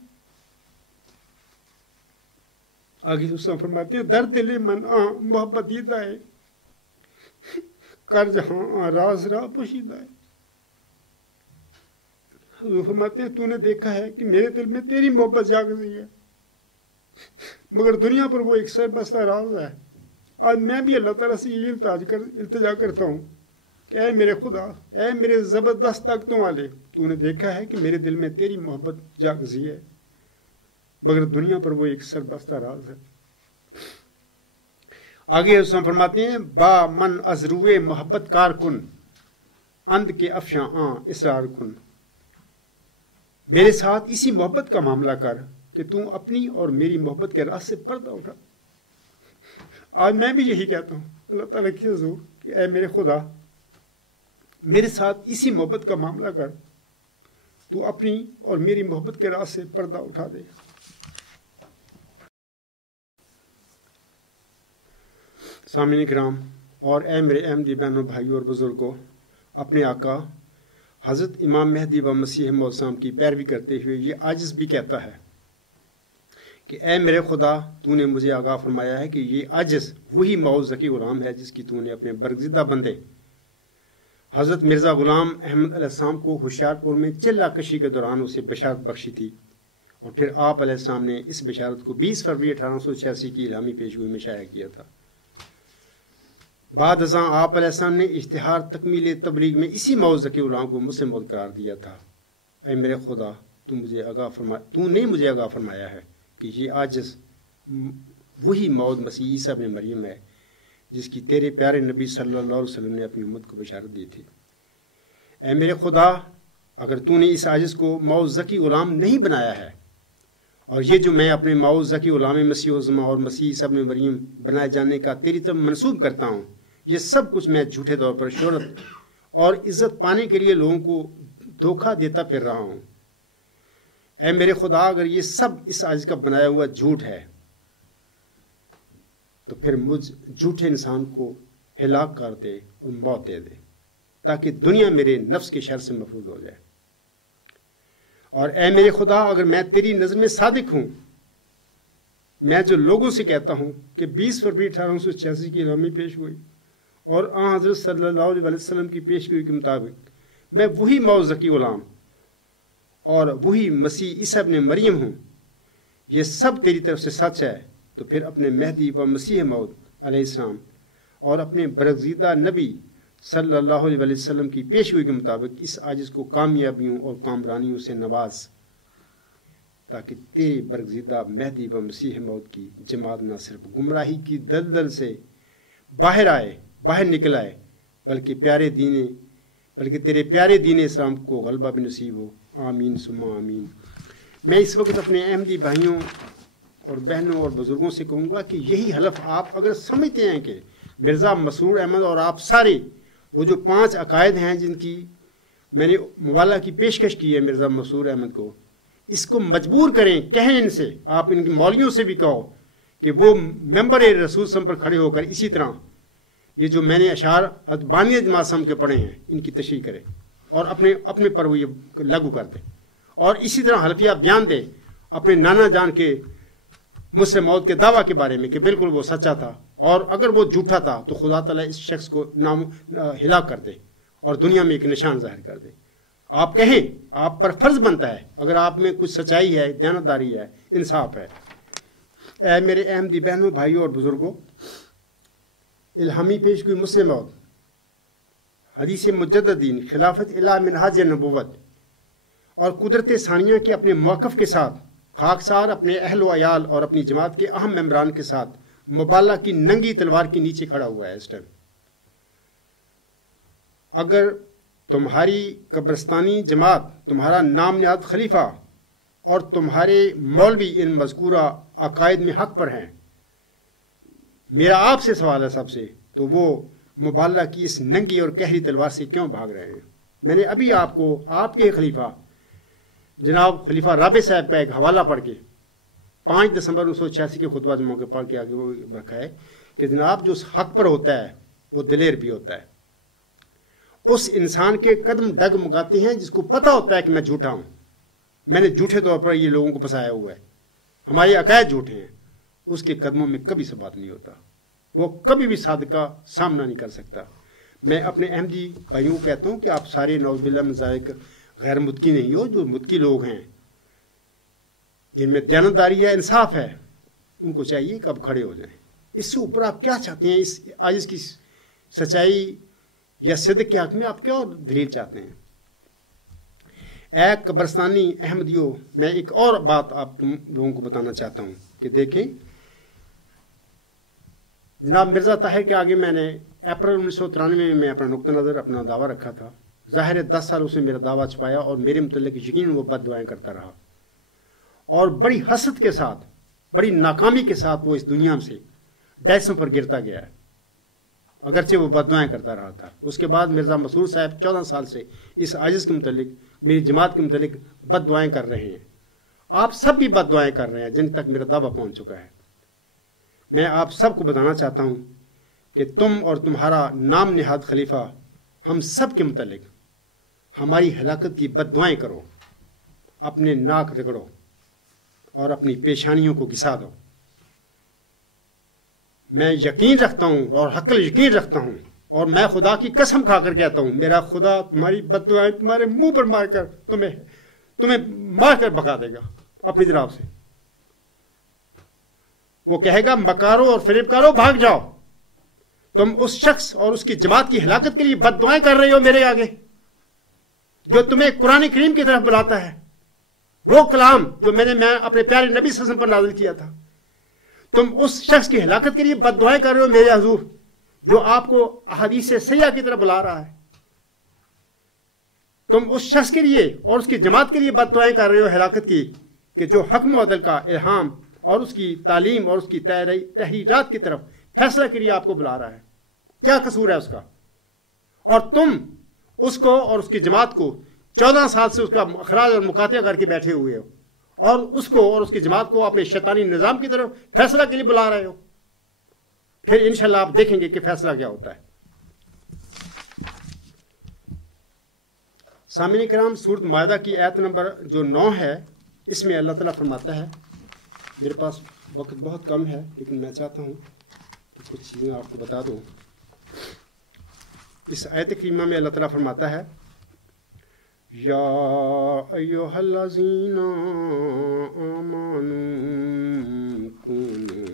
آگے دوسرا فرماتے ہیں در دل من محبت دیدہ ہے کر جہاں راز راہ پوشیدہ ہے. حضور فرماتے ہیں تو نے دیکھا ہے کہ میرے دل میں تیری محبت جاگ رہی ہے مگر دنیا پر وہ ایک سربستہ راز ہے. آج میں بھی اللہ تعالیٰ سے یہ التجا کرتا ہوں کہ اے میرے خدا، اے میرے زبردست طاقتوں والے، تو نے دیکھا ہے کہ میرے دل میں تیری محبت جاگزی ہے مگر دنیا پر وہ ایک سربستہ راز ہے. آگے اس میں فرماتے ہیں با من از روئے محبت کار کن اند کے افشاں اسرار کن. میرے ساتھ اسی محبت کا معاملہ کر کہ تو اپنی اور میری محبت کے راز سے پردہ اٹھا. آج میں بھی یہی کہتا ہوں اللہ تعالیٰ کی حضور کہ اے میرے خدا، میرے ساتھ اسی محبت کا معاملہ کر، تو اپنی اور میری محبت کے راز سے پردہ اٹھا دے. سامعین کرام اور اے میرے احمدی بہنوں، بھائیوں اور بزرگوں، اپنے آقا حضرت امام مہدی و مسیح موعود السلام کی پیروی کرتے ہوئے یہ عاجز بھی کہتا ہے کہ اے میرے خدا، تو نے مجھے آگاہ فرمایا ہے کہ یہ عاجز وہی موعود ذکی غلام ہے جس کی تو نے اپنے برگزیدہ بندے حضرت مرزا غلام احمد علیہ السلام کو ہوشیار پور میں چلہ کشی کے دوران اسے بشارت بخشی تھی، اور پھر آپ علیہ السلام نے اس بشارت کو 20 فروری 1886 کی الہامی پیشگوئی میں شائع کیا تھا. بعد ازاں آپ علیہ السلام نے اشتہار تکمیل تبلیغ میں اسی موعود ذکی غلام کو مجھ سے موعود قرار دیا تھا. اے میرے تو نے مجھے آگاہ فرمایا ہے کہ یہ عاجز وہی موعود مسیح عیسیٰ ابن مریم ہے جس کی تیرے پیارے نبی صلی اللہ علیہ وسلم نے اپنی امت کو بشارت دی تھی. اے میرے خدا، اگر تو نے اس عاجز کو موعود ذکی غلام نہیں بنایا ہے، اور یہ جو میں اپنے موعود ذکی غلام مسیح الزما اور مسیح عیسیٰ ابن مریم بنائے جانے کا تیری طرف منسوب کرتا ہوں، یہ سب کچھ میں جھوٹے طور پر شہرت اور عزت پانے کے لیے لوگوں کو دھوکہ دیتا پھر رہا ہوں. اے میرے خدا، اگر یہ سب اس عاجز کا بنایا ہوا جھوٹ ہے تو پھر مجھ جھوٹے انسان کو ہلاک کر دے اور موت دے دے تاکہ دنیا میرے نفس کے شر سے محفوظ ہو جائے. اور اے میرے خدا، اگر میں تیری نظر میں صادق ہوں، میں جو لوگوں سے کہتا ہوں کہ 20 فروری 1886 کی الہامی پیش ہوئی اور حضرت صلی اللہ علیہ وسلم کی پیشگوئی کے مطابق میں وہی موعود ذکی غلام اور وہی مسیح عیسیٰ ابن مریم ہوں، یہ سب تیری طرف سے سچ ہے، تو پھر اپنے مہدی و مسیح موعود علیہ السلام اور اپنے برگزیدہ نبی صلی اللہ علیہ وسلم کی پیشگوئی کے مطابق اس عاجز کو کامیابیوں اور کامرانیوں سے نواز، تاکہ تیرے برگزیدہ مہدی و مسیح موعود کی جماعت نہ صرف گمراہی کی دلدل سے باہر نکل آئے بلکہ تیرے پیارے دین اسلام کو غلبہ بھی نصیب ہو. آمین ثم آمین. میں اس وقت اپنے احمدی بھائیوں اور بہنوں اور بزرگوں سے کہوں گا کہ یہی حلف آپ اگر سمجھتے ہیں کہ مرزا مسرور احمد اور آپ سارے وہ جو 5 عقائد ہیں جن کی میں نے مبالغہ کی پیشکش کی ہے مرزا مسرور احمد کو، اس کو مجبور کریں، کہیں ان سے، آپ ان کی مولویوں سے بھی کہو کہ وہ ممبر رسول سم پر کھڑے ہو کر اسی طرح یہ جو میں نے اشعار حتبانی جماعت سم کے پڑھے ہیں ان کی تشریح کرے اور اپنے پر وہ یہ لاگو کر دے، اور اسی طرح حلفیہ بیان دے اپنے نانا جان کے مسلم موت کے دعویٰ کے بارے میں کہ بالکل وہ سچا تھا، اور اگر وہ جھوٹا تھا تو خدا تعالیٰ اس شخص کو ہلاک کر دے اور دنیا میں ایک نشان ظاہر کر دے. آپ کہیں، آپ پر فرض بنتا ہے اگر آپ میں کچھ سچائی ہے، دیانتداری ہے، انصاف ہے. اے میرے احمدی بہنوں، بھائیوں اور بزرگوں، الہامی پیشگوئی مسلم موت، حدیث مجددین، خلافت الہ منہاج نبوت اور قدرت ثانیہ کے اپنے موقف کے ساتھ خاکسار اپنے اہل و عیال اور اپنی جماعت کے اہم ممبران کے ساتھ مبالغہ کی ننگی تلوار کے نیچے کھڑا ہوا ہے اس ٹائم. اگر تمہاری قبرستانی جماعت، تمہارا نام نہاد خلیفہ اور تمہارے مولوی ان مذکورہ عقائد میں حق پر ہیں، میرا آپ سے سوال ہے سب سے، تو وہ مبالغہ کی اس ننگی اور قہری تلوار سے کیوں بھاگ رہے ہیں؟ میں نے ابھی آپ کو آپ کے خلیفہ جناب خلیفہ رابع صاحب کا ایک حوالہ پڑھ کے 5 دسمبر 1986 کے خطبہ جمعہ کے پڑھ کے آگے وہ رکھا ہے کہ جناب جو حق پر ہوتا ہے وہ دلیر بھی ہوتا ہے. اس انسان کے قدم ڈگ مگاتے ہیں جس کو پتہ ہوتا ہے کہ میں جھوٹا ہوں، میں نے جھوٹے طور پر یہ لوگوں کو پھنسایا ہوا ہے، ہمارے عقائد جھوٹے ہیں، اس کے قدموں میں کبھی ثبات نہیں ہوتا، وہ کبھی بھی صادق کا سامنا نہیں کر سکتا۔ میں اپنے احمدی بھائیوں کو کہتا ہوں کہ آپ سارے نعوذ باللہ من ذالک غیر متقی نہیں ہو۔ جو متقی لوگ ہیں جن میں دیانتداری ہے، انصاف ہے، ان کو چاہیے کہ اب کھڑے ہو جائیں۔ اس سے اوپر آپ کیا چاہتے ہیں؟ اس عاجز کی سچائی یا صدق کے حق میں آپ کیا دلیل چاہتے ہیں؟ اے قبرستانی احمدیوں، میں ایک اور بات آپ تم لوگوں کو بتانا چاہتا ہوں کہ دیکھیں، جناب مرزا طاہر کے آگے میں نے اپریل 1993 میں اپنا نقطہ نظر، اپنا دعویٰ رکھا تھا۔ ظاہر ہے 10 سال اس نے میرا دعویٰ چھپایا اور میرے متعلق یقیناً وہ بد دعائیں کرتا رہا، اور بڑی حسد کے ساتھ، بڑی ناکامی کے ساتھ وہ اس دنیا سے ڈیسوں پر گرتا گیا ہے، اگرچہ وہ بد دعائیں کرتا رہا تھا۔ اس کے بعد مرزا مسرور صاحب 14 سال سے اس عاجز کے متعلق، میری جماعت کے متعلق بد دعائیں کر رہے ہیں۔ آپ سب بھی بد دعائیں کر رہے ہیں جن تک میرا دعویٰ پہنچ چکا ہے۔ میں آپ سب کو بتانا چاہتا ہوں کہ تم اور تمہارا نام نہاد خلیفہ ہم سب کے متعلق ہماری ہلاکت کی بد دعائیں کرو، اپنے ناک رگڑو اور اپنی پیشانیوں کو گھسا دو۔ میں یقین رکھتا ہوں اور حقل یقین رکھتا ہوں، اور میں خدا کی قسم کھا کر کہتا ہوں، میرا خدا تمہاری بد دعائیں تمہارے منہ پر مار کر تمہیں مار کر بھگا دے گا اپنی طرف سے۔ وہ کہے گا مکارو اور فریب کارو بھاگ جاؤ، تم اس شخص اور اس کی جماعت کی ہلاکت کے لیے بد دعائیں کر رہے ہو میرے آگے، جو تمہیں قرآن کریم کی طرف بلاتا ہے، وہ کلام جو میں اپنے پیارے نبی صلی اللہ علیہ وسلم پر نازل کیا تھا۔ تم اس شخص کی ہلاکت کے لیے بد دعائیں کر رہے ہو میرے حضور، جو آپ کو احادیث صحیحہ کی طرف بلا رہا ہے۔ تم اس شخص کے لیے اور اس کی جماعت کے لیے بد دعائیں کر رہے ہو ہلاکت کی، کہ جو حکم و عدل کا الہام اور اس کی تعلیم اور اس کی تحریرات کی طرف فیصلہ کے لیے آپ کو بلا رہا ہے۔ کیا قصور ہے اس کا؟ اور تم اس کو اور اس کی جماعت کو 14 سال سے اس کا اخراج اور مقاطعہ کر کے بیٹھے ہوئے ہو، اور اس کو اور اس کی جماعت کو اپنے شیطانی نظام کی طرف فیصلہ کے لیے بلا رہے ہو۔ پھر انشاءاللہ آپ دیکھیں گے کہ فیصلہ کیا ہوتا ہے۔ سامعین کرام، سورۃ مائدہ کی آیت نمبر جو 9 ہے، اس میں اللہ تعالیٰ فرماتا ہے، میرے پاس وقت بہت کم ہے لیکن میں چاہتا ہوں کہ کچھ چیزیں آپ کو بتا دوں۔ اس آیت کریمہ میں اللہ تعالیٰ فرماتا ہے، یا ایھا الذین آمنوا کونوا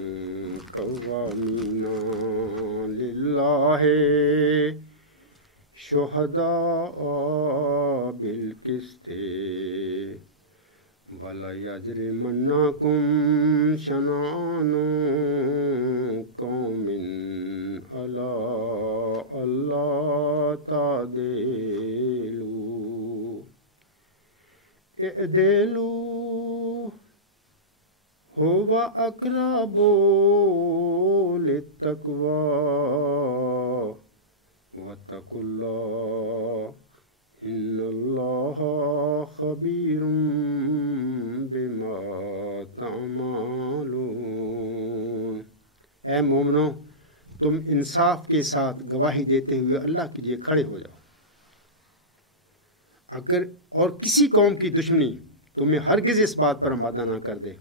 قوامین للہ شہداء بالقسط ولا یجرمنکم شنآن قوم علی الا تعدلوا اعدلوا هو اقرب للتقوی واتقوا اللہ ان اللہ خبیر بما تعملون۔ اے مومنو، تم انصاف کے ساتھ گواہی دیتے ہوئے اللہ کے لیے کھڑے ہو جاؤ۔ اگر اور کسی قوم کی دشمنی تمہیں ہرگز اس بات پر آمادہ نہ کر دے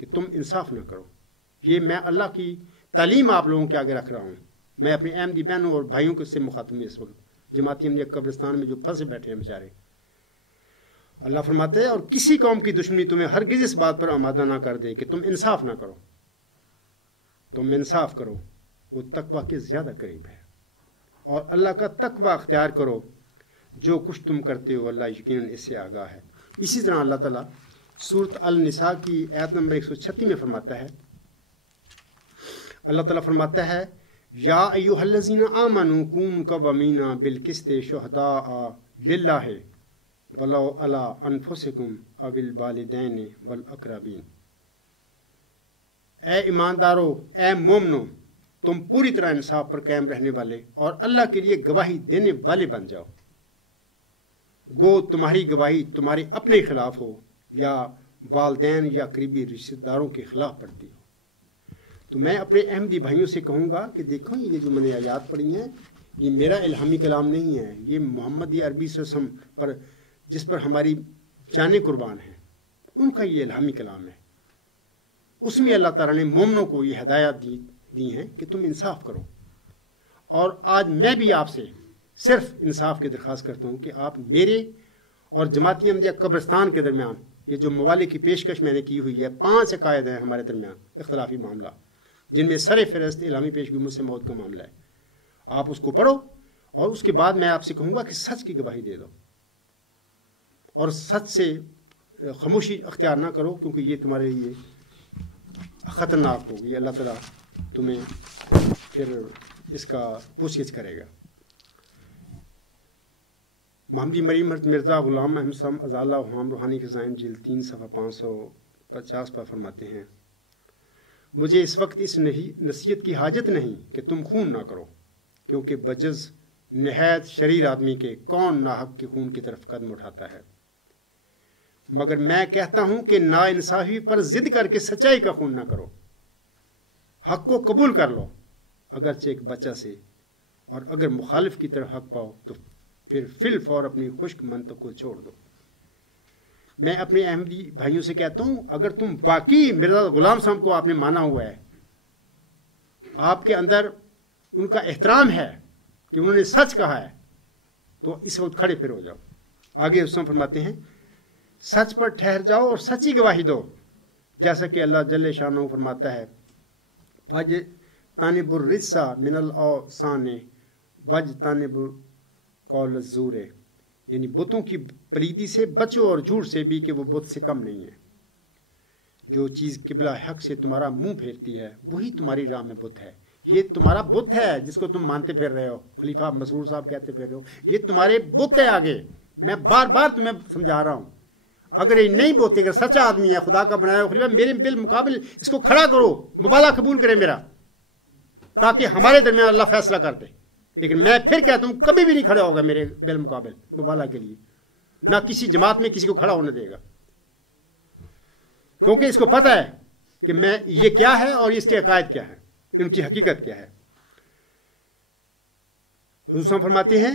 کہ تم انصاف نہ کرو۔ یہ میں اللہ کی تعلیم آپ لوگوں کے آگے رکھ رہا ہوں۔ میں اپنی احمدی بہنوں اور بھائیوں کو سے مخاطب ہوں اس وقت، جماعتی احمدیہ قبرستان میں جو پھنسے بیٹھے ہیں بیچارے۔ اللہ فرماتے ہیں، اور کسی قوم کی دشمنی تمہیں ہرگز اس بات پر آمادہ نہ کر دے کہ تم انصاف نہ کرو۔ تم انصاف کرو، وہ تقوی کے زیادہ قریب ہے، اور اللہ کا تقوی اختیار کرو۔ جو کچھ تم کرتے ہو اللہ یقیناً اس سے آگاہ ہے۔ اسی طرح اللہ تعالیٰ سورۃ النساء کی آیت نمبر 136 میں فرماتا ہے، اللہ تعالیٰ فرماتا ہے، یا ایھا الذین آمنوا کونوا قوامین بالقسط شہداء للہ ولو علی انفسکم او الوالدین والاقربین۔ اے ایماندارو، اے مومنو، تم پوری طرح انصاف پر قائم رہنے والے اور اللہ کے لیے گواہی دینے والے بن جاؤ، گو تمہاری گواہی تمہارے اپنے خلاف ہو یا والدین یا قریبی رشتہ داروں کے خلاف پڑتی ہو۔ تو میں اپنے احمدی بھائیوں سے کہوں گا کہ دیکھو، یہ جو میں نے آیات پڑھی ہیں، یہ میرا الہامی کلام نہیں ہے، یہ محمد عربی صلی اللہ علیہ وسلم پر جس پر ہماری جانیں قربان ہیں، ان کا یہ الہامی کلام ہے۔ اس میں اللہ تعالیٰ نے مومنوں کو یہ ہدایات دی ہیں کہ تم انصاف کرو. اور آج میں بھی آپ سے صرف انصاف کی درخواست کرتا ہوں کہ آپ میرے اور جماعتی احمدیہ قبرستان کے درمیان یہ جو موالے کی پیشکش میں نے کی ہوئی ہے، 5 عقائد ہیں ہمارے درمیان اختلافی معاملہ، جن میں سر فہرست اعلامی پیشگی مجھ سے موت کا معاملہ ہے. آپ اس کو پڑھو اور اس کے بعد میں آپ سے کہوں گا کہ سچ کی گواہی دے دو اور سچ سے خاموشی اختیار نہ کرو، کیونکہ یہ تمہارے لیے خطرناک ہوگی. اللہ تعالیٰ تمہیں پھر اس کا پوچھ گچھ کرے گا. محمدی مریم مرزا غلام احمد سم ازالہ وہام روحانی خزائن جلد 3 صفحہ 550 پر فرماتے ہیں، مجھے اس وقت اس نصیحت کی حاجت نہیں کہ تم خون نہ کرو، کیونکہ بجز نہایت شریر آدمی کے کون ناحق کے خون کی طرف قدم اٹھاتا ہے، مگر میں کہتا ہوں کہ نا انصافی پر ضد کر کے سچائی کا خون نہ کرو. حق کو قبول کر لو اگرچہ ایک بچہ سے، اور اگر مخالف کی طرف حق پاؤ تو پھر فی الفور اپنی خشک منطق کو چھوڑ دو. میں اپنے احمدی بھائیوں سے کہتا ہوں، اگر تم باقی مرزا غلام صاحب کو آپ نے مانا ہوا ہے، آپ کے اندر ان کا احترام ہے کہ انہوں نے سچ کہا ہے، تو اس وقت کھڑے پھر ہو جاؤ. آگے اس میں فرماتے ہیں، سچ پر ٹھہر جاؤ اور سچی گواہی دو، جیسا کہ اللہ جل شانہ فرماتا ہے، فج تانب الرجسا من الاوثان وج تانب قول الزور، یعنی بتوں کی پلیدی سے بچو اور جھوٹ سے بھی کہ وہ بت سے کم نہیں ہے. جو چیز قبلہ حق سے تمہارا منہ پھیرتی ہے وہی تمہاری راہ میں بت ہے. یہ تمہارا بت ہے جس کو تم مانتے پھر رہے ہو، خلیفہ مسرور صاحب کہتے پھر رہے ہو، یہ تمہارے بت ہے. آگے میں بار بار تمہیں سمجھا رہا ہوں، اگر یہ نہیں بوتے، اگر سچا آدمی ہے، خدا کا بنایا ہو خلیفہ، میرے بالمقابل اس کو کھڑا کرو، مبالغہ قبول کرے میرا، تاکہ ہمارے درمیان اللہ فیصلہ کر دے. لیکن میں پھر کہتا ہوں کبھی بھی نہیں کھڑا ہوگا میرے بالمقابل مبالغہ کے لیے، نہ کسی جماعت میں کسی کو کھڑا ہونے دے گا، کیونکہ اس کو پتہ ہے کہ میں یہ کیا ہے اور اس کے عقائد کیا ہے، ان کی حقیقت کیا ہے. حضور صاحب فرماتے ہیں،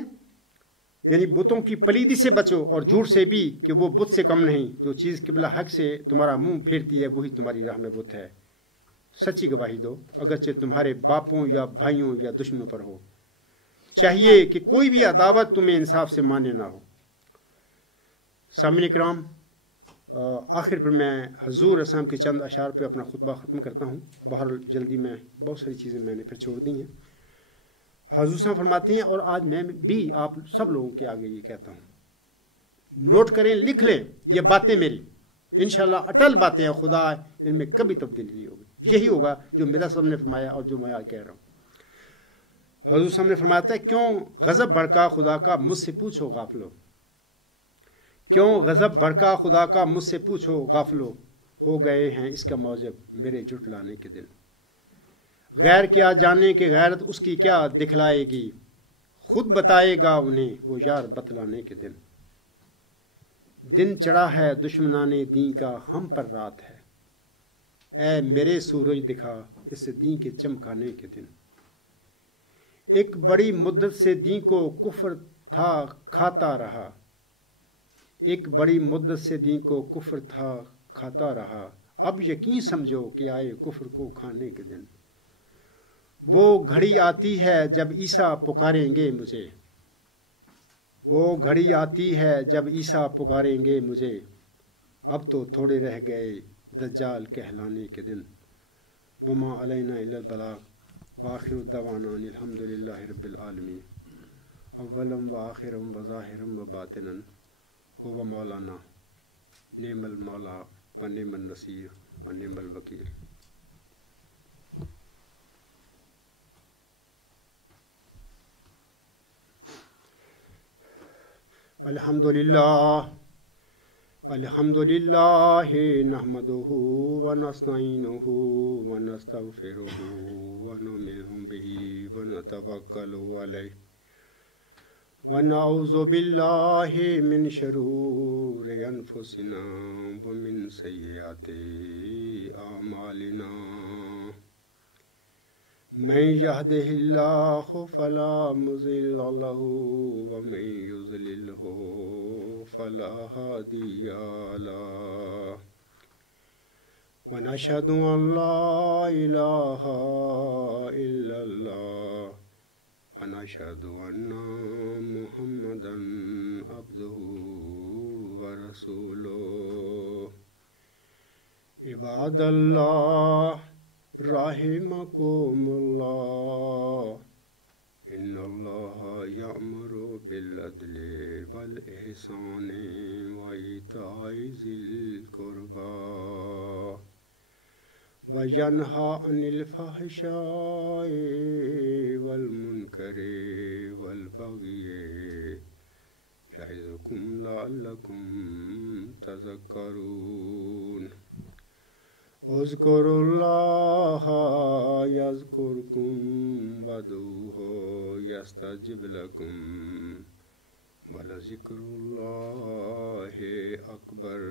یعنی بتوں کی پلیدی سے بچو اور جھوٹ سے بھی کہ وہ بت سے کم نہیں. جو چیز قبلہ حق سے تمہارا منہ پھیرتی ہے وہی تمہاری راہ میں بت ہے. سچی گواہی دو اگرچہ تمہارے باپوں یا بھائیوں یا دشمنوں پر ہو. چاہیے کہ کوئی بھی عداوت تمہیں انصاف سے مانے نہ ہو. سامعین کرام، آخر پر میں حضور اسلام کے چند اشعار پہ اپنا خطبہ ختم کرتا ہوں. بہر جلدی میں بہت ساری چیزیں میں نے پھر چھوڑ دی ہیں. حضور صاحب فرماتے ہیں، اور آج میں بھی آپ سب لوگوں کے آگے یہ کہتا ہوں، نوٹ کریں، لکھ لیں، یہ باتیں میری انشاءاللہ اٹل باتیں ہیں، خدا ان میں کبھی تبدیلی نہیں ہوگی. یہی ہوگا جو میرا صاحب نے فرمایا اور جو میں آج کہہ رہا ہوں. حضور صاحب نے فرمایا ہے، کیوں غضب بھڑکا خدا کا مجھ سے پوچھو غافلو، کیوں غضب بھڑکا خدا کا مجھ سے پوچھو غافلو، ہو گئے ہیں اس کا موجب میرے جھٹلانے کے دن. غیر کیا جانے کہ غیرت اس کی کیا دکھلائے گی، خود بتائے گا انہیں وہ یار بتلانے کے دن. دن چڑھا ہے دشمنان دین کا ہم پر رات ہے، اے میرے سورج دکھا اس دین کے چمکانے کے دن. ایک بڑی مدت سے دین کو کفر تھا کھاتا رہا، ایک بڑی مدت سے دین کو کفر تھا کھاتا رہا، اب یقین سمجھو کہ آئے کفر کو کھانے کے دن. وہ گھڑی آتی ہے جب عیسیٰ پکاریں گے مجھے، وہ گھڑی آتی ہے جب عیسیٰ پکاریں گے مجھے، اب تو تھوڑے رہ گئے دجال کہلانے کے دن. وما علینا الا البلاغ وآخر دعوانا الحمد للہ رب العالمین. اولم و آخرم و ظاہرم و باطنن هو مولانا نعم المولا و نعم النصیر و نعم الوکیل. الحمد للہ نحمدہ ونستعینہ ونستغفرہ ونؤمن بہ ونتوکل علیہ ونعوذ باللہ من شرور انفسنا ومن سیئات اعمالنا. من يهده الله فلا مضل له ومن يضلله فلا هادي له ونشهد أن لا إله إلا الله ونشهد أن محمدا عبده ورسوله عباد الله رحمكم الله إن الله يأمر بالعدل والإحسان وإيتاء ذي القربى وينهى عن الفحشاء والمنكر والبغي يعظكم لعلكم تذكرون اذكروا الله يذكركم وادعوه يستجب لكم ولذكر الله أكبر